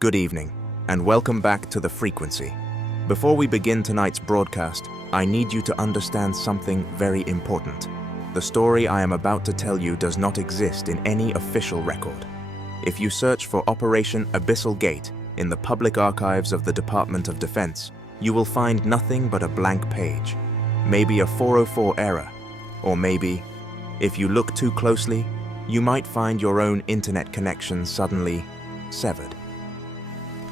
Good evening, and welcome back to The Frequency. Before we begin tonight's broadcast, I need you to understand something very important. The story I am about to tell you does not exist in any official record. If you search for Operation Abyssal Gate in the public archives of the Department of Defense, you will find nothing but a blank page. Maybe a 404 error, or maybe, if you look too closely, you might find your own internet connection suddenly severed.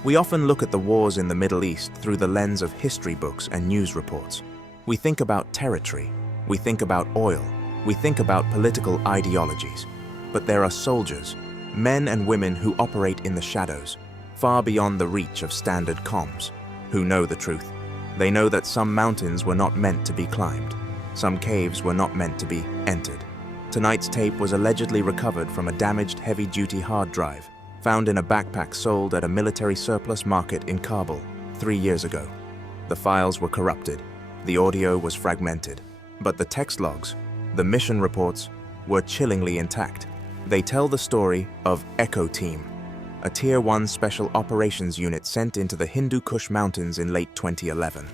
We often look at the wars in the Middle East through the lens of history books and news reports. We think about territory, we think about oil, we think about political ideologies. But there are soldiers, men and women who operate in the shadows, far beyond the reach of standard comms, who know the truth. They know that some mountains were not meant to be climbed, some caves were not meant to be entered. Tonight's tape was allegedly recovered from a damaged heavy-duty hard drive, found in a backpack sold at a military surplus market in Kabul 3 years ago. The files were corrupted, the audio was fragmented, but the text logs, the mission reports, were chillingly intact. They tell the story of Echo Team, a Tier 1 Special Operations unit sent into the Hindu Kush Mountains in late 2011.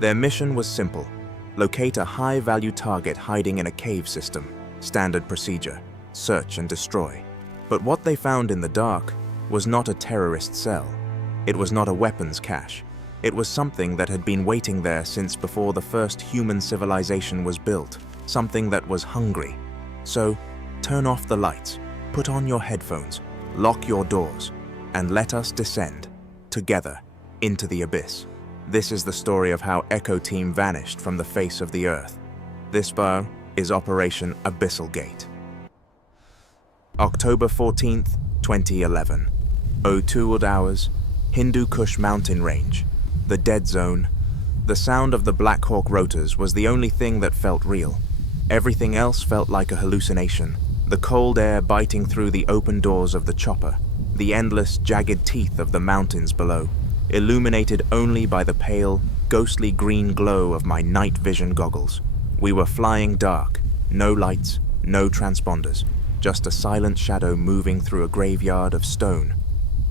Their mission was simple: locate a high-value target hiding in a cave system. Standard procedure: search and destroy. But what they found in the dark was not a terrorist cell. It was not a weapons cache. It was something that had been waiting there since before the first human civilization was built, something that was hungry. So, turn off the lights, put on your headphones, lock your doors, and let us descend, together, into the abyss. This is the story of how Echo Team vanished from the face of the earth. This file is Operation Abyssal Gate. October 14th, 2011. 02 odd hours, Hindu Kush mountain range, the dead zone. The sound of the Black Hawk rotors was the only thing that felt real. Everything else felt like a hallucination. The cold air biting through the open doors of the chopper, the endless, jagged teeth of the mountains below, illuminated only by the pale, ghostly green glow of my night vision goggles. We were flying dark, no lights, no transponders. Just a silent shadow moving through a graveyard of stone.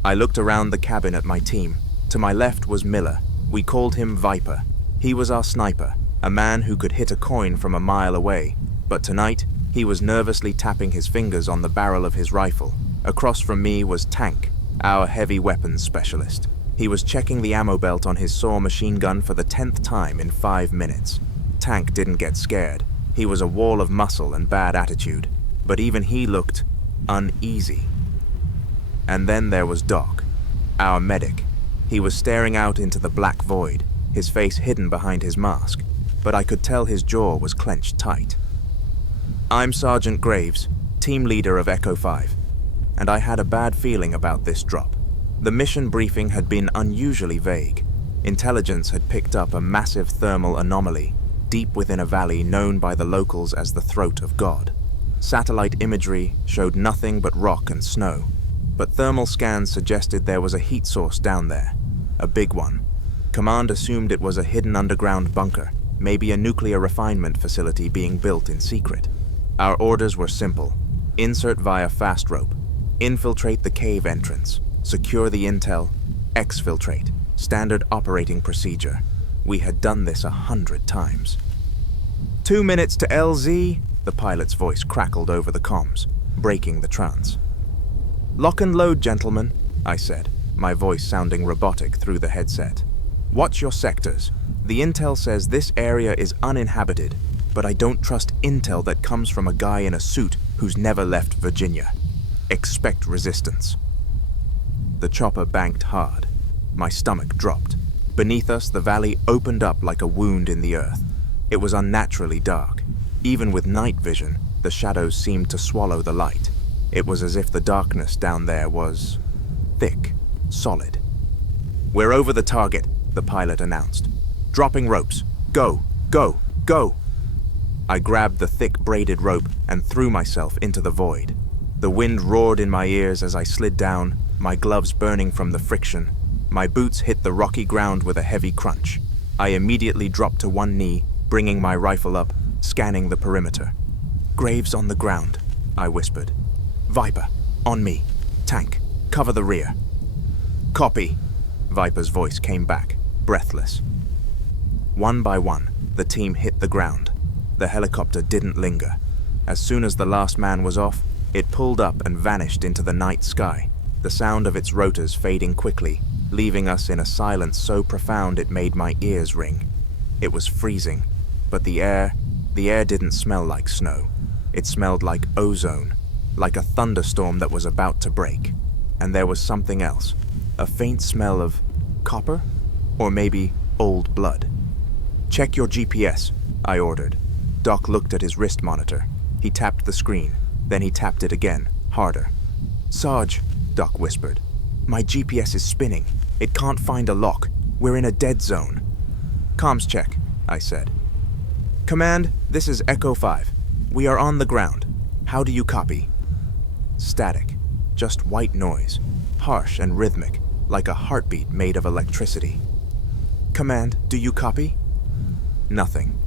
I looked around the cabin at my team. To my left was Miller. We called him Viper. He was our sniper, a man who could hit a coin from a mile away. But tonight, he was nervously tapping his fingers on the barrel of his rifle. Across from me was Tank, our heavy weapons specialist. He was checking the ammo belt on his saw machine gun for the 10th time in 5 minutes. Tank didn't get scared. He was a wall of muscle and bad attitude. But even he looked uneasy. And then there was Doc, our medic. He was staring out into the black void, his face hidden behind his mask, but I could tell his jaw was clenched tight. I'm Sergeant Graves, team leader of Echo 5, and I had a bad feeling about this drop. The mission briefing had been unusually vague. Intelligence had picked up a massive thermal anomaly deep within a valley known by the locals as the Throat of God. Satellite imagery showed nothing but rock and snow, but thermal scans suggested there was a heat source down there, a big one. Command assumed it was a hidden underground bunker, maybe a nuclear refinement facility being built in secret. Our orders were simple: insert via fast rope, infiltrate the cave entrance, secure the intel, exfiltrate, standard operating procedure. We had done this 100 times. 2 minutes to LZ, the pilot's voice crackled over the comms, breaking the trance. Lock and load, gentlemen, I said, my voice sounding robotic through the headset. Watch your sectors. The intel says this area is uninhabited, but I don't trust intel that comes from a guy in a suit who's never left Virginia. Expect resistance. The chopper banked hard. My stomach dropped. Beneath us, the valley opened up like a wound in the earth. It was unnaturally dark. Even with night vision, the shadows seemed to swallow the light. It was as if the darkness down there was thick, solid. We're over the target, the pilot announced. Dropping ropes. Go, go, go. I grabbed the thick braided rope and threw myself into the void. The wind roared in my ears as I slid down, my gloves burning from the friction. My boots hit the rocky ground with a heavy crunch. I immediately dropped to one knee, bringing my rifle up, scanning the perimeter. Graves on the ground, I whispered. Viper, on me. Tank, cover the rear. Copy. Viper's voice came back, breathless. One by one, the team hit the ground. The helicopter didn't linger. As soon as the last man was off, it pulled up and vanished into the night sky, the sound of its rotors fading quickly, leaving us in a silence so profound it made my ears ring. It was freezing, but the air didn't smell like snow. It smelled like ozone, like a thunderstorm that was about to break. And there was something else, a faint smell of copper? Or maybe old blood. Check your GPS, I ordered. Doc looked at his wrist monitor. He tapped the screen, then he tapped it again, harder. Sarge, Doc whispered. My GPS is spinning. It can't find a lock. We're in a dead zone. Comms check, I said. Command, this is Echo 5. We are on the ground. How do you copy? Static. Just white noise. Harsh and rhythmic, like a heartbeat made of electricity. Command, do you copy? Nothing.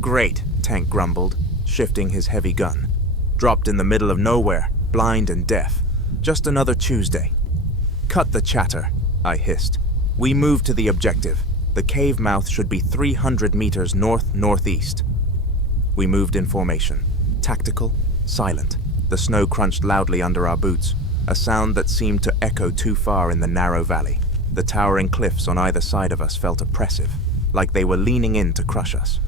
Great, Tank grumbled, shifting his heavy gun. Dropped in the middle of nowhere, blind and deaf. Just another Tuesday. Cut the chatter, I hissed. We move to the objective. The cave mouth should be 300 meters north-northeast. We moved in formation. Tactical, silent. The snow crunched loudly under our boots, a sound that seemed to echo too far in the narrow valley. The towering cliffs on either side of us felt oppressive, like they were leaning in to crush us.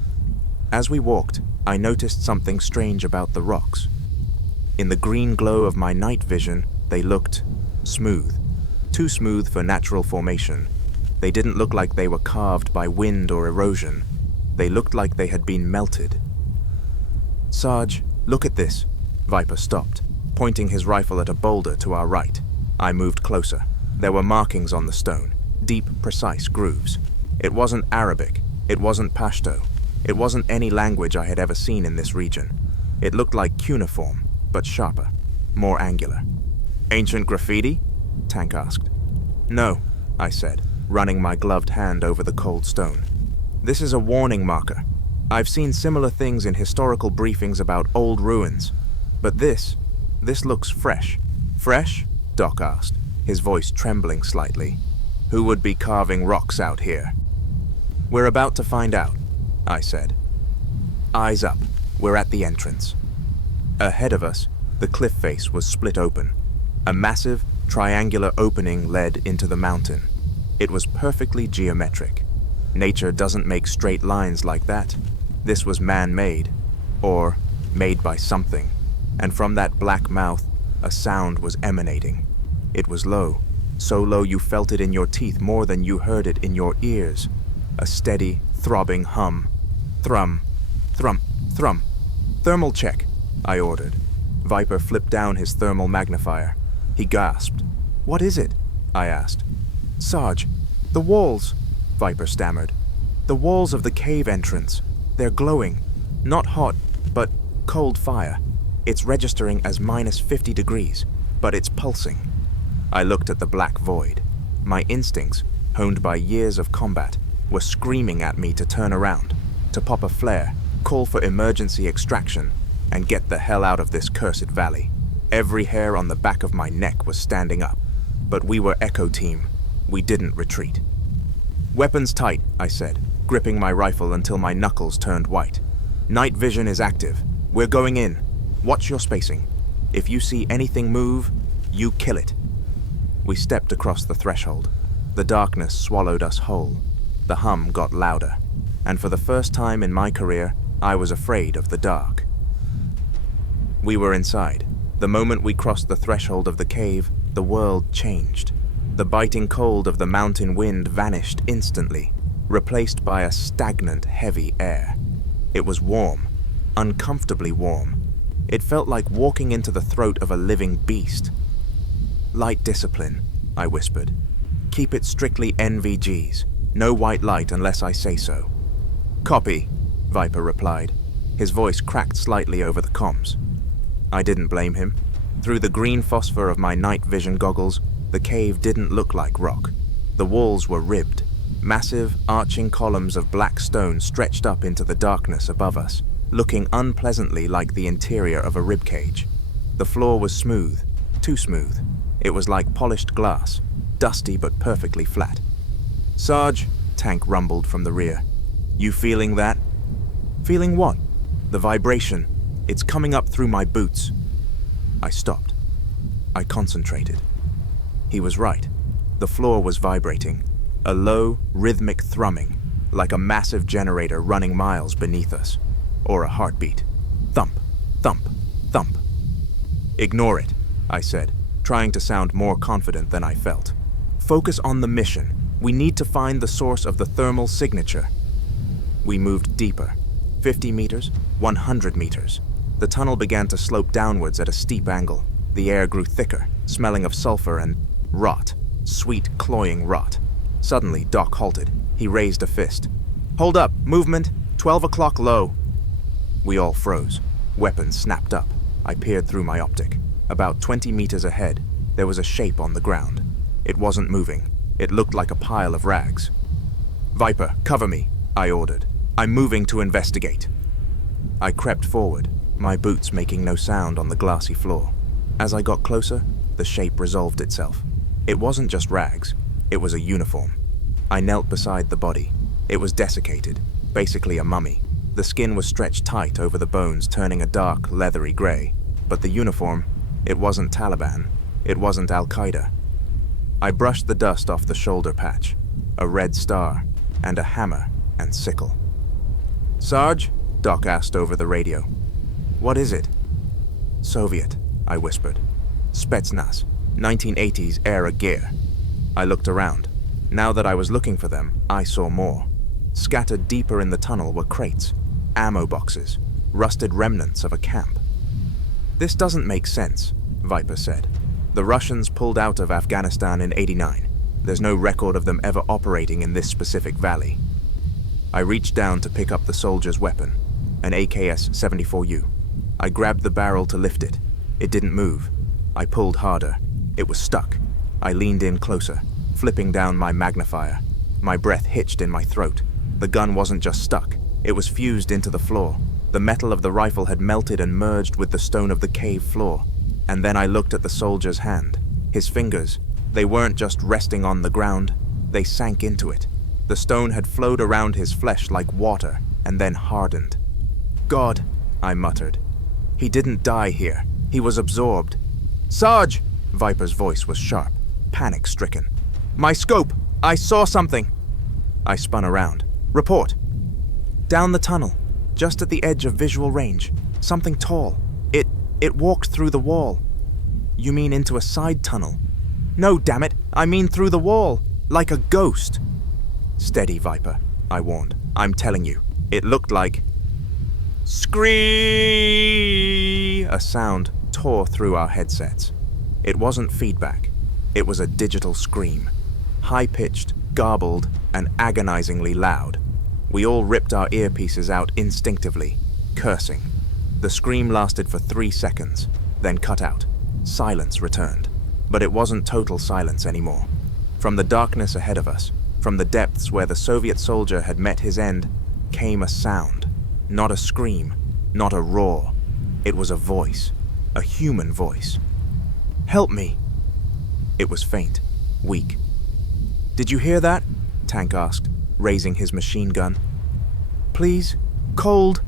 As we walked, I noticed something strange about the rocks. In the green glow of my night vision, they looked smooth. Too smooth for natural formation. They didn't look like they were carved by wind or erosion. They looked like they had been melted. Sarge, look at this. Viper stopped, pointing his rifle at a boulder to our right. I moved closer. There were markings on the stone, deep, precise grooves. It wasn't Arabic. It wasn't Pashto. It wasn't any language I had ever seen in this region. It looked like cuneiform, but sharper, more angular. Ancient graffiti? Tank asked. No, I said, running my gloved hand over the cold stone. This is a warning marker. I've seen similar things in historical briefings about old ruins. But this looks fresh. Fresh? Doc asked, his voice trembling slightly. Who would be carving rocks out here? We're about to find out, I said. Eyes up, we're at the entrance. Ahead of us, the cliff face was split open. A massive, triangular opening led into the mountain. It was perfectly geometric. Nature doesn't make straight lines like that. This was man-made, or made by something. And from that black mouth, a sound was emanating. It was low, so low you felt it in your teeth more than you heard it in your ears. A steady, throbbing hum. Thrum, thrum, thrum. Thermal check, I ordered. Viper flipped down his thermal magnifier. He gasped. What is it? I asked. Sarge, the walls, Viper stammered. The walls of the cave entrance. They're glowing. Not hot, but cold fire. It's registering as -50 degrees, but it's pulsing. I looked at the black void. My instincts, honed by years of combat, were screaming at me to turn around, to pop a flare, call for emergency extraction, and get the hell out of this cursed valley. Every hair on the back of my neck was standing up, but we were Echo Team. We didn't retreat. Weapons tight, I said, gripping my rifle until my knuckles turned white. Night vision is active. We're going in. Watch your spacing. If you see anything move, you kill it. We stepped across the threshold. The darkness swallowed us whole. The hum got louder, and for the first time in my career, I was afraid of the dark. We were inside. The moment we crossed the threshold of the cave, the world changed. The biting cold of the mountain wind vanished instantly, replaced by a stagnant, heavy air. It was warm, uncomfortably warm. It felt like walking into the throat of a living beast. Light discipline, I whispered. Keep it strictly NVGs. No white light unless I say so. Copy, Viper replied. His voice cracked slightly over the comms. I didn't blame him. Through the green phosphor of my night vision goggles, the cave didn't look like rock. The walls were ribbed. Massive, arching columns of black stone stretched up into the darkness above us, looking unpleasantly like the interior of a ribcage. The floor was smooth, too smooth. It was like polished glass. dusty but perfectly flat. "Sarge," Tank rumbled from the rear. "You feeling that?" "Feeling what?" "The vibration. It's coming up through my boots." I stopped. I concentrated. He was right. The floor was vibrating, a low, rhythmic thrumming, like a massive generator running miles beneath us, or a heartbeat. Thump, thump, thump. "Ignore it," I said, trying to sound more confident than I felt. "Focus on the mission. We need to find the source of the thermal signature." We moved deeper. 50 meters, 100 meters. The tunnel began to slope downwards at a steep angle. The air grew thicker, smelling of sulfur and rot. Sweet, cloying rot. Suddenly, Doc halted. He raised a fist. "Hold up! Movement! 12 o'clock low!" We all froze. Weapons snapped up. I peered through my optic. About 20 meters ahead, there was a shape on the ground. It wasn't moving. It looked like a pile of rags. "Viper, cover me," I ordered. "I'm moving to investigate." I crept forward, my boots making no sound on the glassy floor. As I got closer, the shape resolved itself. It wasn't just rags. It was a uniform. I knelt beside the body. It was desiccated, basically a mummy. The skin was stretched tight over the bones, turning a dark, leathery gray. But the uniform, it wasn't Taliban. It wasn't Al-Qaeda. I brushed the dust off the shoulder patch, a red star, and a hammer and sickle. "Sarge?" Doc asked over the radio. "What is it?" "Soviet," I whispered. "Spetsnaz, 1980s era gear." I looked around. Now that I was looking for them, I saw more. Scattered deeper in the tunnel were crates, ammo boxes, rusted remnants of a camp. "This doesn't make sense," Viper said. "The Russians pulled out of Afghanistan in '89. There's no record of them ever operating in this specific valley." I reached down to pick up the soldier's weapon, an AKS-74U. I grabbed the barrel to lift it. It didn't move. I pulled harder. It was stuck. I leaned in closer, flipping down my magnifier. My breath hitched in my throat. The gun wasn't just stuck. It was fused into the floor. The metal of the rifle had melted and merged with the stone of the cave floor. And then I looked at the soldier's hand. His fingers, they weren't just resting on the ground. They sank into it. The stone had flowed around his flesh like water and then hardened. "God," I muttered. "He didn't die here. He was absorbed." "Sarge!" Viper's voice was sharp, panic-stricken. "My scope! I saw something!" I spun around. "Report." "Down the tunnel, just at the edge of visual range. Something tall. It walked through the wall." "You mean into a side tunnel?" "No, damn it! I mean through the wall, like a ghost." "Steady, Viper," I warned. "I'm telling you, it looked like..." Scream! A sound tore through our headsets. It wasn't feedback. It was a digital scream. High-pitched, garbled, and agonizingly loud. We all ripped our earpieces out instinctively, cursing. The scream lasted for 3 seconds, then cut out. Silence returned. But it wasn't total silence anymore. From the darkness ahead of us, from the depths where the Soviet soldier had met his end, came a sound. Not a scream, not a roar. It was a voice, a human voice. "Help me!" It was faint, weak. "Did you hear that?" Tank asked, raising his machine gun. "Please? Cold?"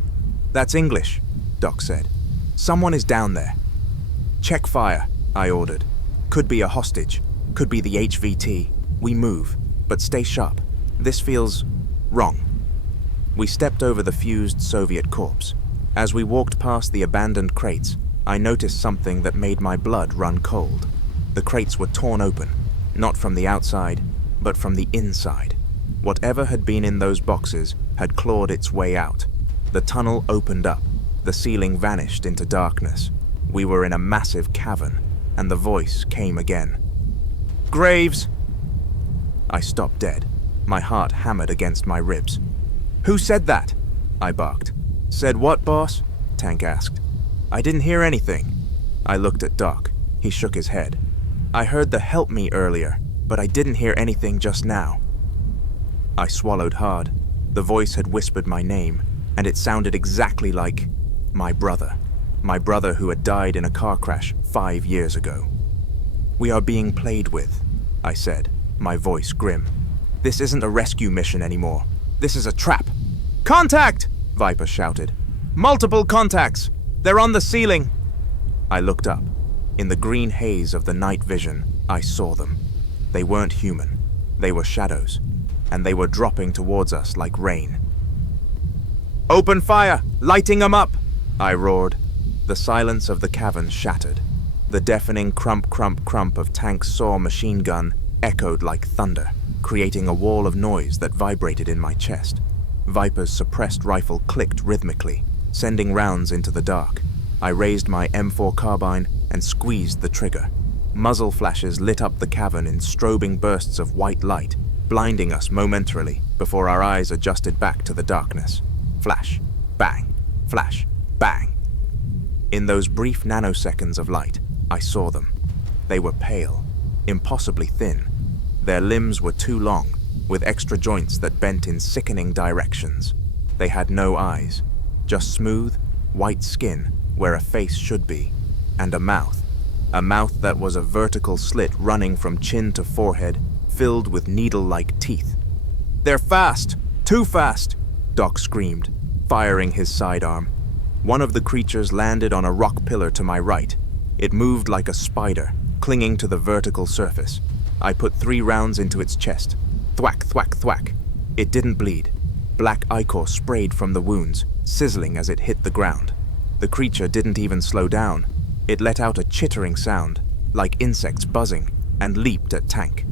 "That's English," Doc said. "Someone is down there." "Check fire," I ordered. "Could be a hostage. Could be the HVT. We move, but stay sharp. This feels wrong." We stepped over the fused Soviet corpse. As we walked past the abandoned crates, I noticed something that made my blood run cold. The crates were torn open, not from the outside, but from the inside. Whatever had been in those boxes had clawed its way out. The tunnel opened up. The ceiling vanished into darkness. We were in a massive cavern, and the voice came again. "Graves!" I stopped dead, my heart hammered against my ribs. "Who said that?" I barked. "Said what, boss?" Tank asked. "I didn't hear anything." I looked at Doc. He shook his head. "I heard the help me earlier, but I didn't hear anything just now." I swallowed hard. The voice had whispered my name, and it sounded exactly like my brother. My brother who had died in a car crash 5 years ago. "We are being played with," I said, my voice grim. "This isn't a rescue mission anymore. This is a trap." "Contact!" Viper shouted. "Multiple contacts! They're on the ceiling!" I looked up. In the green haze of the night vision, I saw them. They weren't human. They were shadows, and they were dropping towards us like rain. "Open fire! Lighting 'em up!" I roared. The silence of the cavern shattered. The deafening crump, crump, crump of Tank's saw machine gun echoed like thunder, creating a wall of noise that vibrated in my chest. Viper's suppressed rifle clicked rhythmically, sending rounds into the dark. I raised my M4 carbine and squeezed the trigger. Muzzle flashes lit up the cavern in strobing bursts of white light, blinding us momentarily before our eyes adjusted back to the darkness. Flash, bang, flash, bang. In those brief nanoseconds of light, I saw them. They were pale, impossibly thin. Their limbs were too long, with extra joints that bent in sickening directions. They had no eyes, just smooth, white skin where a face should be, and a mouth that was a vertical slit running from chin to forehead, filled with needle-like teeth. "They're fast! Too fast!" Doc screamed, firing his sidearm. One of the creatures landed on a rock pillar to my right. It moved like a spider, clinging to the vertical surface. I put 3 rounds into its chest. Thwack, thwack, thwack. It didn't bleed. Black ichor sprayed from the wounds, sizzling as it hit the ground. The creature didn't even slow down. It let out a chittering sound, like insects buzzing, and leaped at Tank.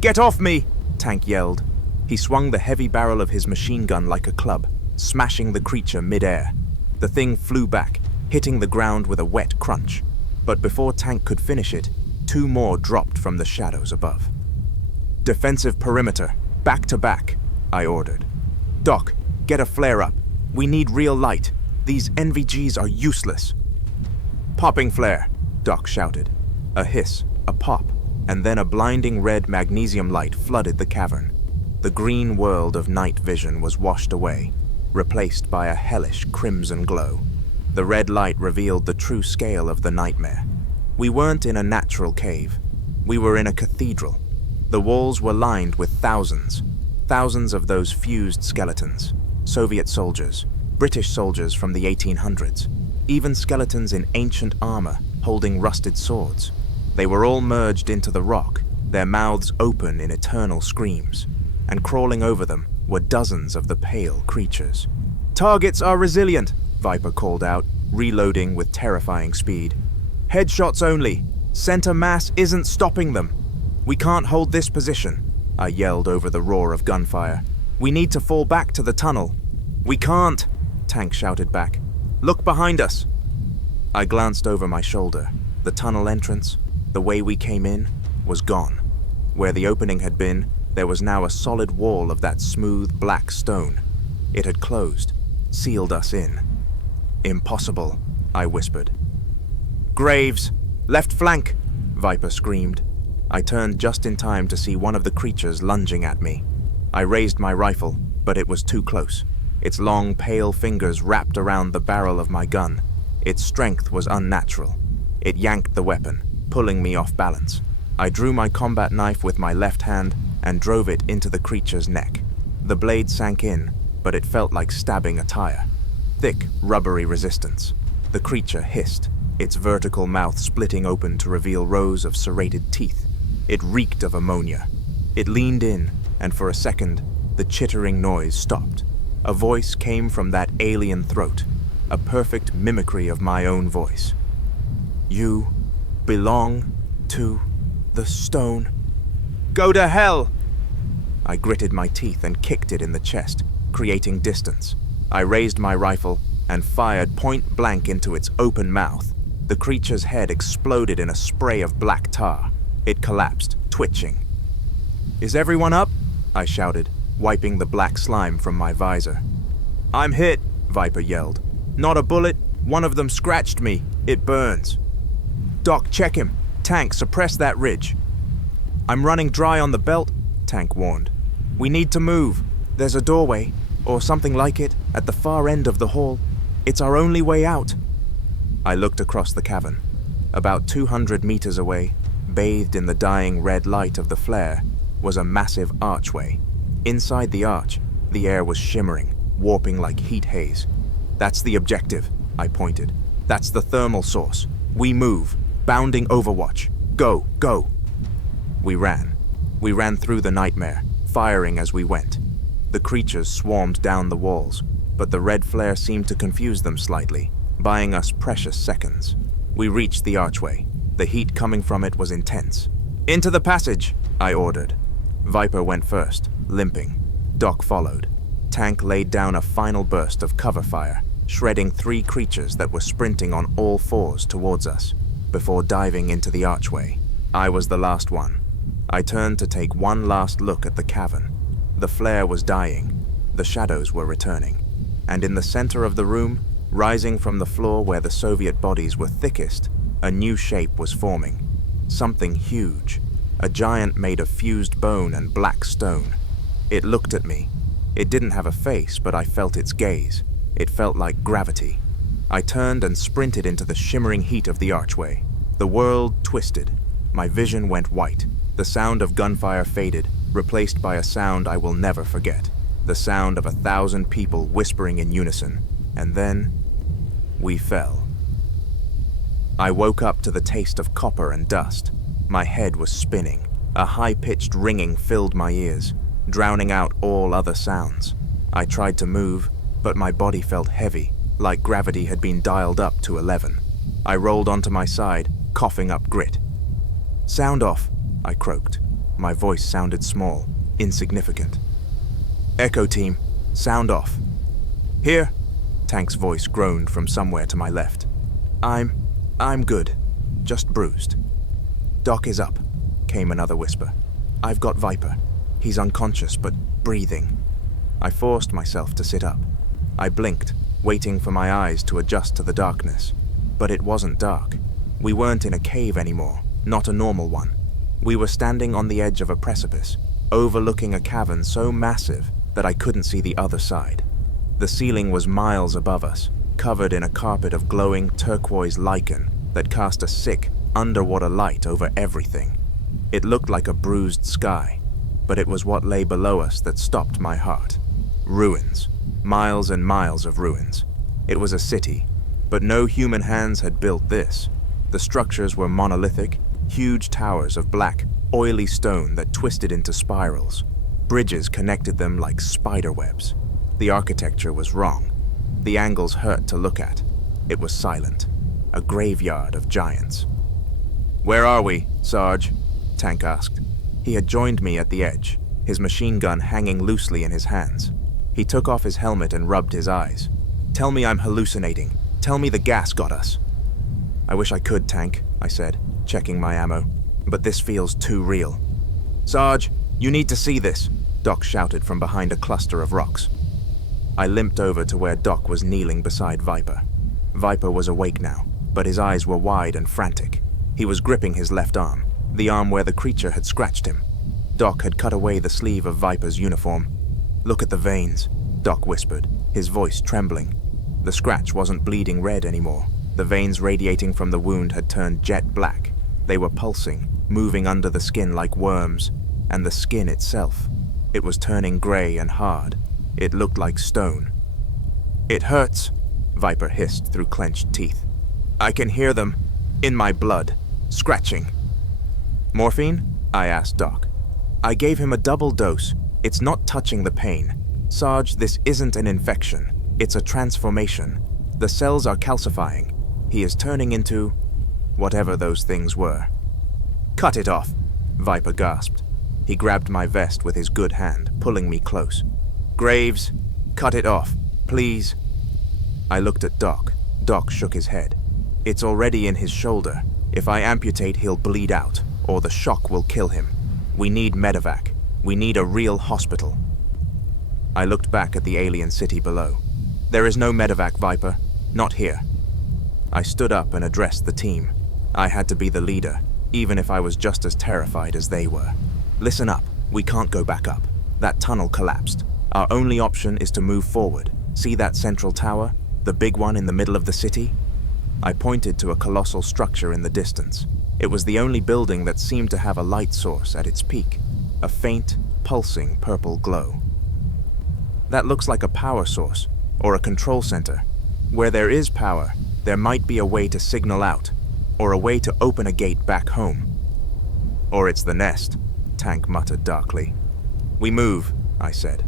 "Get off me!" Tank yelled. He swung the heavy barrel of his machine gun like a club, smashing the creature mid-air. The thing flew back, hitting the ground with a wet crunch. But before Tank could finish it, 2 more dropped from the shadows above. "Defensive perimeter, back to back," I ordered. "Doc, get a flare up. We need real light. These NVGs are useless." "Popping flare," Doc shouted. A hiss, a pop, and then a blinding red magnesium light flooded the cavern. The green world of night vision was washed away, replaced by a hellish crimson glow. The red light revealed the true scale of the nightmare. We weren't in a natural cave. We were in a cathedral. The walls were lined with thousands of those fused skeletons. Soviet soldiers, British soldiers from the 1800s, even skeletons in ancient armor holding rusted swords. They were all merged into the rock, their mouths open in eternal screams, and crawling over them were dozens of the pale creatures. "Targets are resilient," Viper called out, reloading with terrifying speed. "Headshots only. Center mass isn't stopping them. We can't hold this position," I yelled over the roar of gunfire. "We need to fall back to the tunnel." "We can't," Tank shouted back. "Look behind us." I glanced over my shoulder. The tunnel entrance, the way we came in, was gone. Where the opening had been, there was now a solid wall of that smooth black stone. It had closed, sealed us in. "Impossible," I whispered. "Graves! Left flank!" Viper screamed. I turned just in time to see one of the creatures lunging at me. I raised my rifle, but it was too close. Its long, pale fingers wrapped around the barrel of my gun. Its strength was unnatural. It yanked the weapon, pulling me off balance. I drew my combat knife with my left hand and drove it into the creature's neck. The blade sank in, but it felt like stabbing a tire. Thick, rubbery resistance. The creature hissed, its vertical mouth splitting open to reveal rows of serrated teeth. It reeked of ammonia. It leaned in, and for a second, the chittering noise stopped. A voice came from that alien throat, a perfect mimicry of my own voice. "You belong to the stone. Go to hell!" I gritted my teeth and kicked it in the chest, creating distance. I raised my rifle and fired point blank into its open mouth. The creature's head exploded in a spray of black tar. It collapsed, twitching. "Is everyone up?" I shouted, wiping the black slime from my visor. "I'm hit," Viper yelled. "Not a bullet. One of them scratched me. It burns." "Doc, check him. Tank, suppress that ridge." "I'm running dry on the belt," Tank warned. "We need to move. There's a doorway, or something like it, at the far end of the hall. It's our only way out." I looked across the cavern. About 200 meters away, bathed in the dying red light of the flare, was a massive archway. Inside the arch, the air was shimmering, warping like heat haze. "That's the objective," I pointed. "That's the thermal source. We move. Bounding Overwatch. Go, go." We ran. We ran through the nightmare, firing as we went. The creatures swarmed down the walls, but the red flare seemed to confuse them slightly, buying us precious seconds. We reached the archway. The heat coming from it was intense. "Into the passage," I ordered. Viper went first, limping. Doc followed. Tank laid down a final burst of cover fire, shredding 3 creatures that were sprinting on all fours towards us, before diving into the archway. I was the last one. I turned to take one last look at the cavern. The flare was dying. The shadows were returning. And in the center of the room, rising from the floor where the Soviet bodies were thickest, a new shape was forming. Something huge. A giant made of fused bone and black stone. It looked at me. It didn't have a face, but I felt its gaze. It felt like gravity. I turned and sprinted into the shimmering heat of the archway. The world twisted. My vision went white. The sound of gunfire faded, replaced by a sound I will never forget. The sound of 1,000 people whispering in unison. And then, we fell. I woke up to the taste of copper and dust. My head was spinning. A high-pitched ringing filled my ears, drowning out all other sounds. I tried to move, but my body felt heavy, like gravity had been dialed up to 11. I rolled onto my side, coughing up grit. "Sound off," I croaked. My voice sounded small, insignificant. "Echo team, sound off." "Here," Tank's voice groaned from somewhere to my left. I'm good, just bruised." "Doc is up," came another whisper. "I've got Viper. He's unconscious, but breathing." I forced myself to sit up. I blinked, waiting for my eyes to adjust to the darkness. But it wasn't dark. We weren't in a cave anymore, not a normal one. We were standing on the edge of a precipice, overlooking a cavern so massive that I couldn't see the other side. The ceiling was miles above us, covered in a carpet of glowing turquoise lichen that cast a sick, underwater light over everything. It looked like a bruised sky, but it was what lay below us that stopped my heart. Ruins. Miles and miles of ruins. It was a city, but no human hands had built this. The structures were monolithic, huge towers of black, oily stone that twisted into spirals. Bridges connected them like spider webs. The architecture was wrong. The angles hurt to look at. It was silent. A graveyard of giants. "Where are we, Sarge?" Tank asked. He had joined me at the edge, his machine gun hanging loosely in his hands. He took off his helmet and rubbed his eyes. "Tell me I'm hallucinating. Tell me the gas got us." "I wish I could, Tank," I said, checking my ammo. "But this feels too real." "Sarge, you need to see this," Doc shouted from behind a cluster of rocks. I limped over to where Doc was kneeling beside Viper. Viper was awake now, but his eyes were wide and frantic. He was gripping his left arm, the arm where the creature had scratched him. Doc had cut away the sleeve of Viper's uniform. "Look at the veins," Doc whispered, his voice trembling. The scratch wasn't bleeding red anymore. The veins radiating from the wound had turned jet black. They were pulsing, moving under the skin like worms, and the skin itself. It was turning gray and hard. It looked like stone. "It hurts," Viper hissed through clenched teeth. "I can hear them, in my blood, scratching." "Morphine?" I asked Doc. "I gave him a double dose. It's not touching the pain. Sarge, this isn't an infection. It's a transformation. The cells are calcifying. He is turning into whatever those things were." "Cut it off," Viper gasped. He grabbed my vest with his good hand, pulling me close. "Graves, cut it off, please." I looked at Doc. Doc shook his head. "It's already in his shoulder. If I amputate, he'll bleed out, or the shock will kill him. We need medevac. We need a real hospital." I looked back at the alien city below. "There is no medevac, Viper. Not here." I stood up and addressed the team. I had to be the leader, even if I was just as terrified as they were. "Listen up. We can't go back up. That tunnel collapsed. Our only option is to move forward. See that central tower? The big one in the middle of the city?" I pointed to a colossal structure in the distance. It was the only building that seemed to have a light source at its peak, a faint, pulsing purple glow. That looks like a power source, or a control center. Where there is power, there might be a way to signal out, or a way to open a gate back home. Or it's the nest, Tank muttered darkly. We move, I said.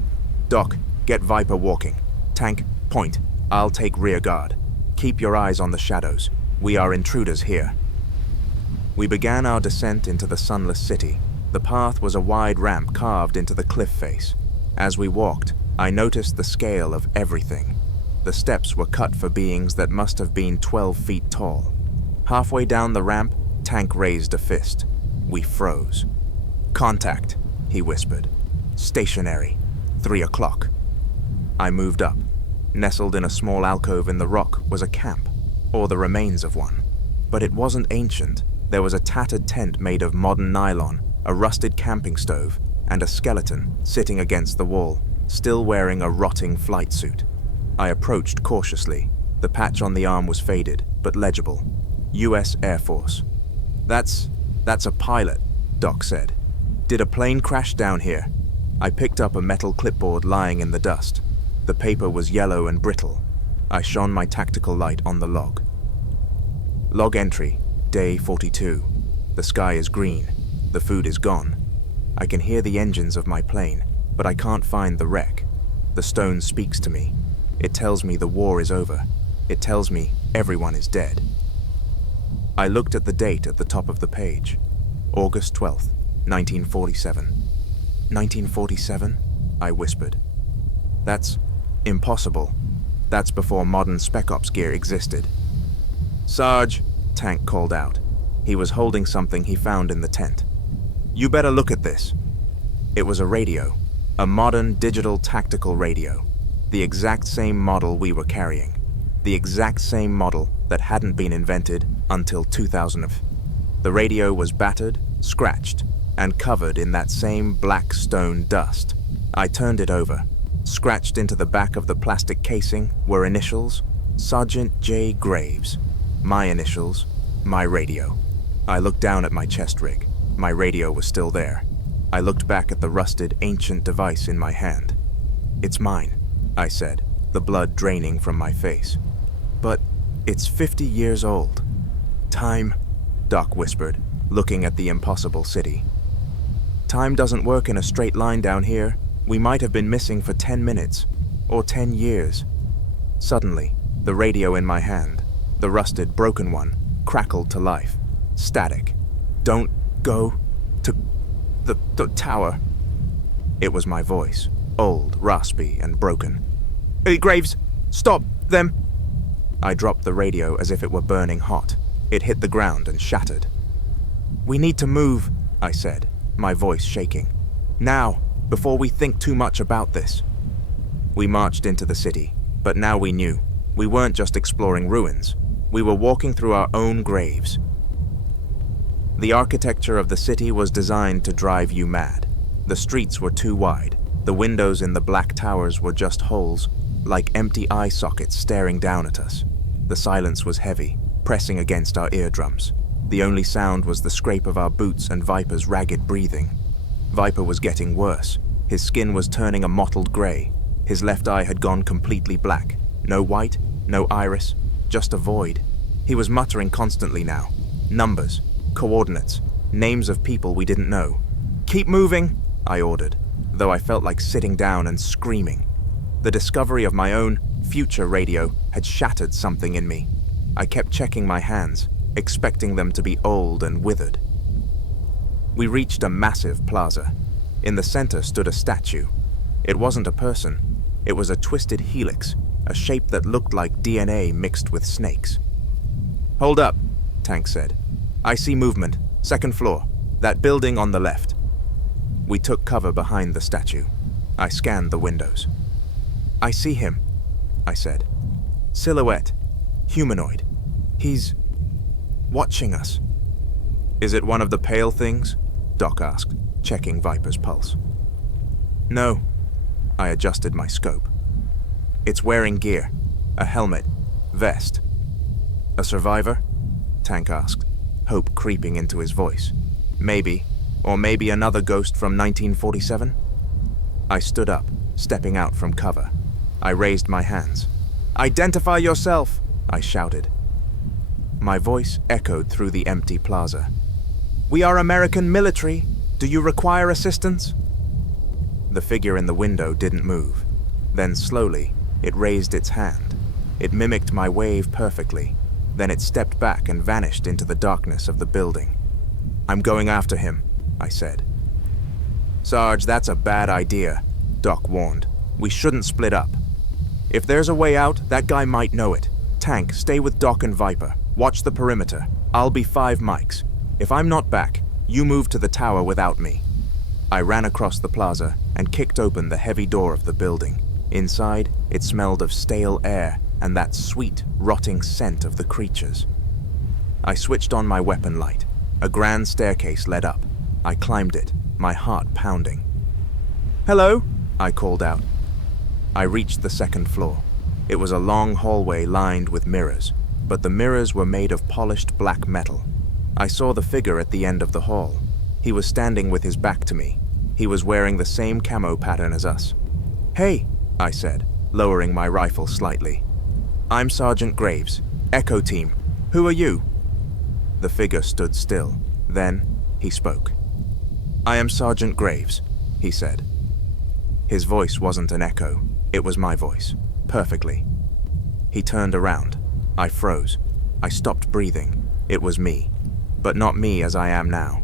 Doc, get Viper walking. Tank, point. I'll take rear guard. Keep your eyes on the shadows. We are intruders here. We began our descent into the Sunless City. The path was a wide ramp carved into the cliff face. As we walked, I noticed the scale of everything. The steps were cut for beings that must have been 12 feet tall. Halfway down the ramp, Tank raised a fist. We froze. Contact, he whispered. Stationary. 3 o'clock. I moved up. Nestled in a small alcove in the rock was a camp, or the remains of one. But it wasn't ancient. There was a tattered tent made of modern nylon, a rusted camping stove, and a skeleton sitting against the wall, still wearing a rotting flight suit. I approached cautiously. The patch on the arm was faded, but legible. U.S. Air Force. That's a pilot, Doc said. Did a plane crash down here? I picked up a metal clipboard lying in the dust. The paper was yellow and brittle. I shone my tactical light on the log. Log entry, day 42. The sky is green. The food is gone. I can hear the engines of my plane, but I can't find the wreck. The stone speaks to me. It tells me the war is over. It tells me everyone is dead. I looked at the date at the top of the page. August 12th, 1947. 1947? I whispered. That's impossible. That's before modern Spec Ops gear existed. Sarge, Tank called out. He was holding something he found in the tent. You better look at this. It was a radio, a modern digital tactical radio. The exact same model we were carrying. The exact same model that hadn't been invented until 2000. The radio was battered, scratched, and covered in that same black stone dust. I turned it over. Scratched into the back of the plastic casing were initials, Sergeant J. Graves. My initials, my radio. I looked down at my chest rig. My radio was still there. I looked back at the rusted, ancient device in my hand. It's mine, I said, the blood draining from my face. But it's 50 years old. Time, Doc whispered, looking at the impossible city. Time doesn't work in a straight line down here. We might have been missing for 10 minutes, or 10 years. Suddenly, the radio in my hand, the rusted, broken one, crackled to life. Static. Don't go to the tower. It was my voice, old, raspy, and broken. Hey, Graves, stop them! I dropped the radio as if it were burning hot. It hit the ground and shattered. We need to move, I said, my voice shaking. Now, before we think too much about this. We marched into the city, but now we knew. We weren't just exploring ruins. We were walking through our own graves. The architecture of the city was designed to drive you mad. The streets were too wide. The windows in the black towers were just holes, like empty eye sockets staring down at us. The silence was heavy, pressing against our eardrums. The only sound was the scrape of our boots and Viper's ragged breathing. Viper was getting worse. His skin was turning a mottled gray. His left eye had gone completely black. No white, no iris, just a void. He was muttering constantly now. Numbers, coordinates, names of people we didn't know. Keep moving, I ordered, though I felt like sitting down and screaming. The discovery of my own future radio had shattered something in me. I kept checking my hands, expecting them to be old and withered. We reached a massive plaza. In the center stood a statue. It wasn't a person. It was a twisted helix, a shape that looked like DNA mixed with snakes. Hold up, Tank said. I see movement. Second floor. That building on the left. We took cover behind the statue. I scanned the windows. I see him, I said. Silhouette. Humanoid. He's watching us. Is it one of the pale things? Doc asked, checking Viper's pulse. No. I adjusted my scope. It's wearing gear. A helmet. Vest. A survivor? Tank asked. hope creeping into his voice. Maybe, or maybe another ghost from 1947? I stood up, stepping out from cover. I raised my hands. "Identify yourself!" I shouted. My voice echoed through the empty plaza. "We are American military. Do you require assistance?" The figure in the window didn't move. Then slowly, it raised its hand. It mimicked my wave perfectly. Then it stepped back and vanished into the darkness of the building. "I'm going after him," I said. "Sarge, that's a bad idea," Doc warned. "We shouldn't split up. If there's a way out, that guy might know it. Tank, stay with Doc and Viper. Watch the perimeter. I'll be 5 mics. If I'm not back, you move to the tower without me." I ran across the plaza and kicked open the heavy door of the building. Inside, it smelled of stale air and that sweet, rotting scent of the creatures. I switched on my weapon light. A grand staircase led up. I climbed it, my heart pounding. "Hello," I called out. I reached the 2nd floor. It was a long hallway lined with mirrors, but the mirrors were made of polished black metal. I saw the figure at the end of the hall. He was standing with his back to me. He was wearing the same camo pattern as us. "Hey," I said, lowering my rifle slightly. "I'm Sergeant Graves. Echo Team. Who are you?" The figure stood still. Then, he spoke. "I am Sergeant Graves," he said. His voice wasn't an echo. It was my voice. Perfectly. He turned around. I froze. I stopped breathing. It was me. But not me as I am now.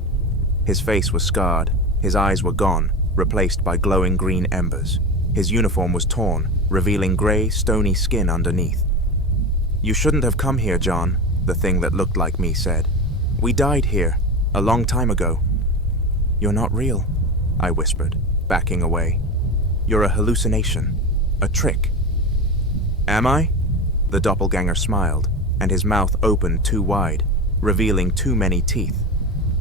His face was scarred. His eyes were gone, replaced by glowing green embers. His uniform was torn, revealing gray, stony skin underneath. "You shouldn't have come here, John," the thing that looked like me said. "We died here, a long time ago." "You're not real," I whispered, backing away. "You're a hallucination, a trick." "Am I?" The doppelganger smiled, and his mouth opened too wide, revealing too many teeth.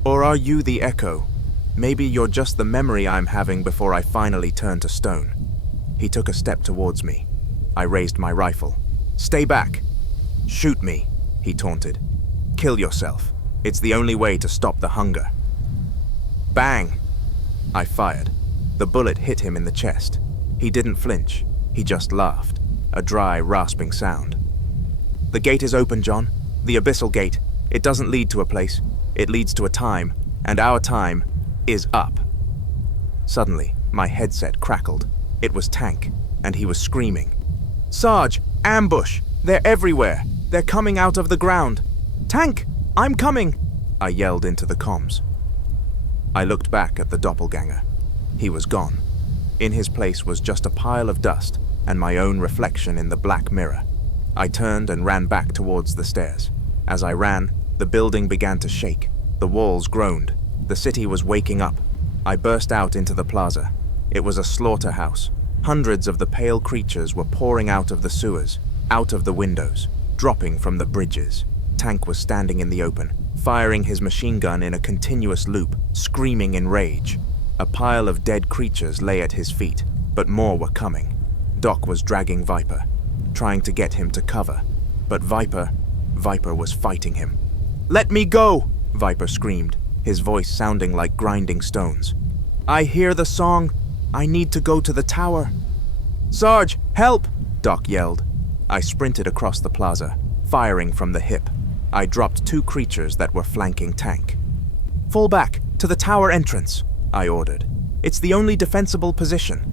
"Or are you the echo? Maybe you're just the memory I'm having before I finally turn to stone." He took a step towards me. I raised my rifle. "Stay back!" "Shoot me," he taunted. "Kill yourself. It's the only way to stop the hunger." Bang! I fired. The bullet hit him in the chest. He didn't flinch. He just laughed. A dry, rasping sound. "The gate is open, John. The Abyssal gate. It doesn't lead to a place. It leads to a time, and our time is up." Suddenly, my headset crackled. It was Tank, and he was screaming. "Sarge, ambush! They're everywhere! They're coming out of the ground! Tank, I'm coming!" I yelled into the comms. I looked back at the doppelganger. He was gone. In his place was just a pile of dust and my own reflection in the black mirror. I turned and ran back towards the stairs. As I ran, the building began to shake. The walls groaned. The city was waking up. I burst out into the plaza. It was a slaughterhouse. Hundreds of the pale creatures were pouring out of the sewers, out of the windows, dropping from the bridges. Tank was standing in the open, firing his machine gun in a continuous loop, screaming in rage. A pile of dead creatures lay at his feet, but more were coming. Doc was dragging Viper, trying to get him to cover. But Viper was fighting him. "Let me go!" Viper screamed, his voice sounding like grinding stones. "I hear the song. I need to go to the tower." "Sarge, help!" Doc yelled. I sprinted across the plaza, firing from the hip. I dropped 2 creatures that were flanking Tank. "Fall back, to the tower entrance," I ordered. "It's the only defensible position."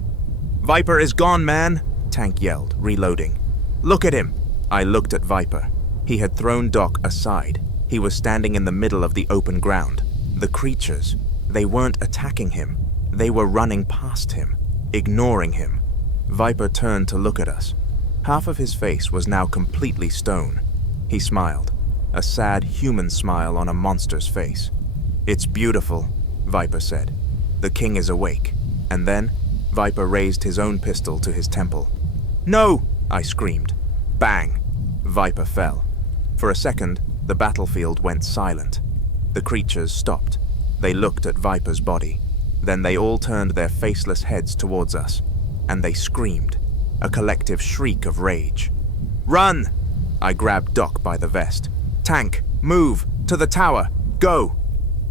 "Viper is gone, man!" Tank yelled, reloading. "Look at him!" I looked at Viper. He had thrown Doc aside. He was standing in the middle of the open ground. The creatures, they weren't attacking him. They were running past him, ignoring him. Viper turned to look at us. Half of his face was now completely stone. He smiled, a sad human smile on a monster's face. "It's beautiful," Viper said. "The king is awake." And then, Viper raised his own pistol to his temple. "No!" I screamed. Bang! Viper fell. For a second, the battlefield went silent. The creatures stopped. They looked at Viper's body. Then they all turned their faceless heads towards us, and they screamed, a collective shriek of rage. "Run!" I grabbed Doc by the vest. "Tank, move! To the tower! Go!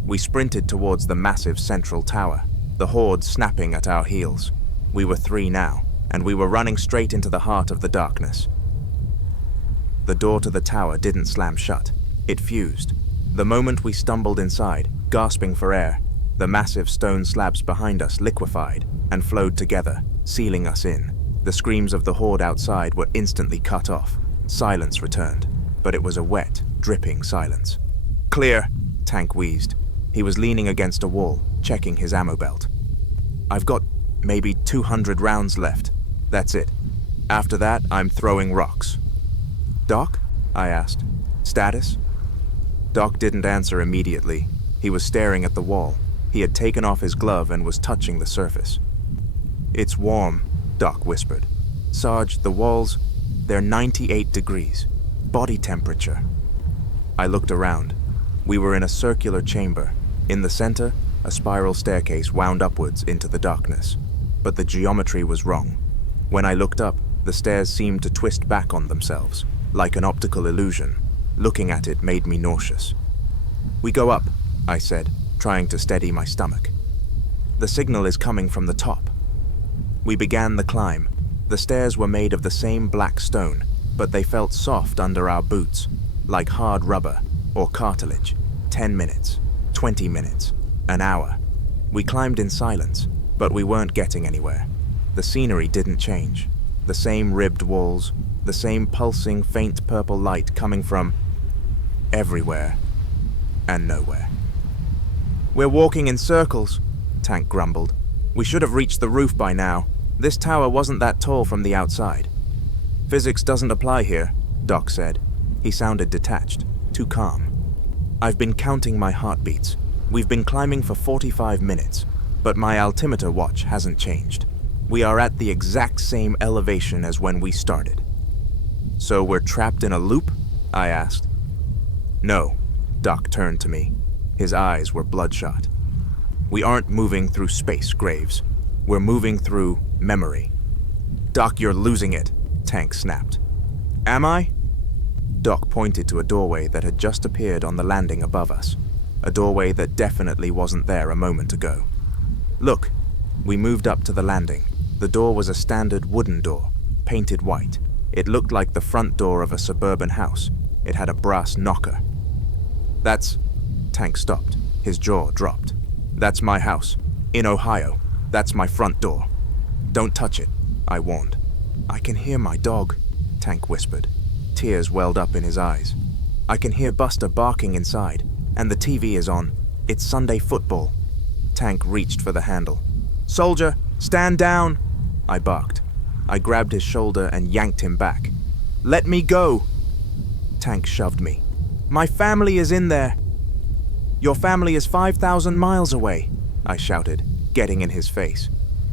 We sprinted towards the massive central tower, the horde snapping at our heels. We were 3 now, and we were running straight into the heart of the darkness. The door to the tower didn't slam shut. It fused. The moment we stumbled inside, gasping for air, the massive stone slabs behind us liquefied and flowed together, sealing us in. The screams of the horde outside were instantly cut off. Silence returned, but it was a wet, dripping silence. "Clear," Tank wheezed. He was leaning against a wall, checking his ammo belt. "I've got maybe 200 rounds left. That's it. After that, I'm throwing rocks." "Doc?" I asked. "Status?" Doc didn't answer immediately. He was staring at the wall. He had taken off his glove and was touching the surface. "It's warm," Doc whispered. "Sarge, the walls, they're 98 degrees. Body temperature." I looked around. We were in a circular chamber. In the center, a spiral staircase wound upwards into the darkness. But the geometry was wrong. When I looked up, the stairs seemed to twist back on themselves, like an optical illusion. Looking at it made me nauseous. "We go up," I said, trying to steady my stomach. "The signal is coming from the top." We began the climb. The stairs were made of the same black stone, but they felt soft under our boots, like hard rubber or cartilage. 10 minutes, 20 minutes, an hour. We climbed in silence, but we weren't getting anywhere. The scenery didn't change. The same ribbed walls, the same pulsing, faint purple light coming from everywhere and nowhere. "We're walking in circles," Tank grumbled. "We should have reached the roof by now. This tower wasn't that tall from the outside." "Physics doesn't apply here," Doc said. He sounded detached, too calm. "I've been counting my heartbeats. We've been climbing for 45 minutes, but my altimeter watch hasn't changed. We are at the exact same elevation as when we started." "So we're trapped in a loop?" I asked. "No," Doc turned to me. His eyes were bloodshot. "We aren't moving through space, Graves. We're moving through memory." "Doc, you're losing it," Tank snapped. "Am I?" Doc pointed to a doorway that had just appeared on the landing above us. A doorway that definitely wasn't there a moment ago. "Look." We moved up to the landing. The door was a standard wooden door, painted white. It looked like the front door of a suburban house. It had a brass knocker. "That's..." Tank stopped. His jaw dropped. "That's my house. In Ohio. That's my front door. Don't touch it," I warned. "I can hear my dog," Tank whispered. Tears welled up in his eyes. "I can hear Buster barking inside, and the TV is on. It's Sunday football." Tank reached for the handle. "Soldier, stand down!" I barked. I grabbed his shoulder and yanked him back. "Let me go!" Tank shoved me. "My family is in there!" "Your family is 5,000 miles away," I shouted, getting in his face.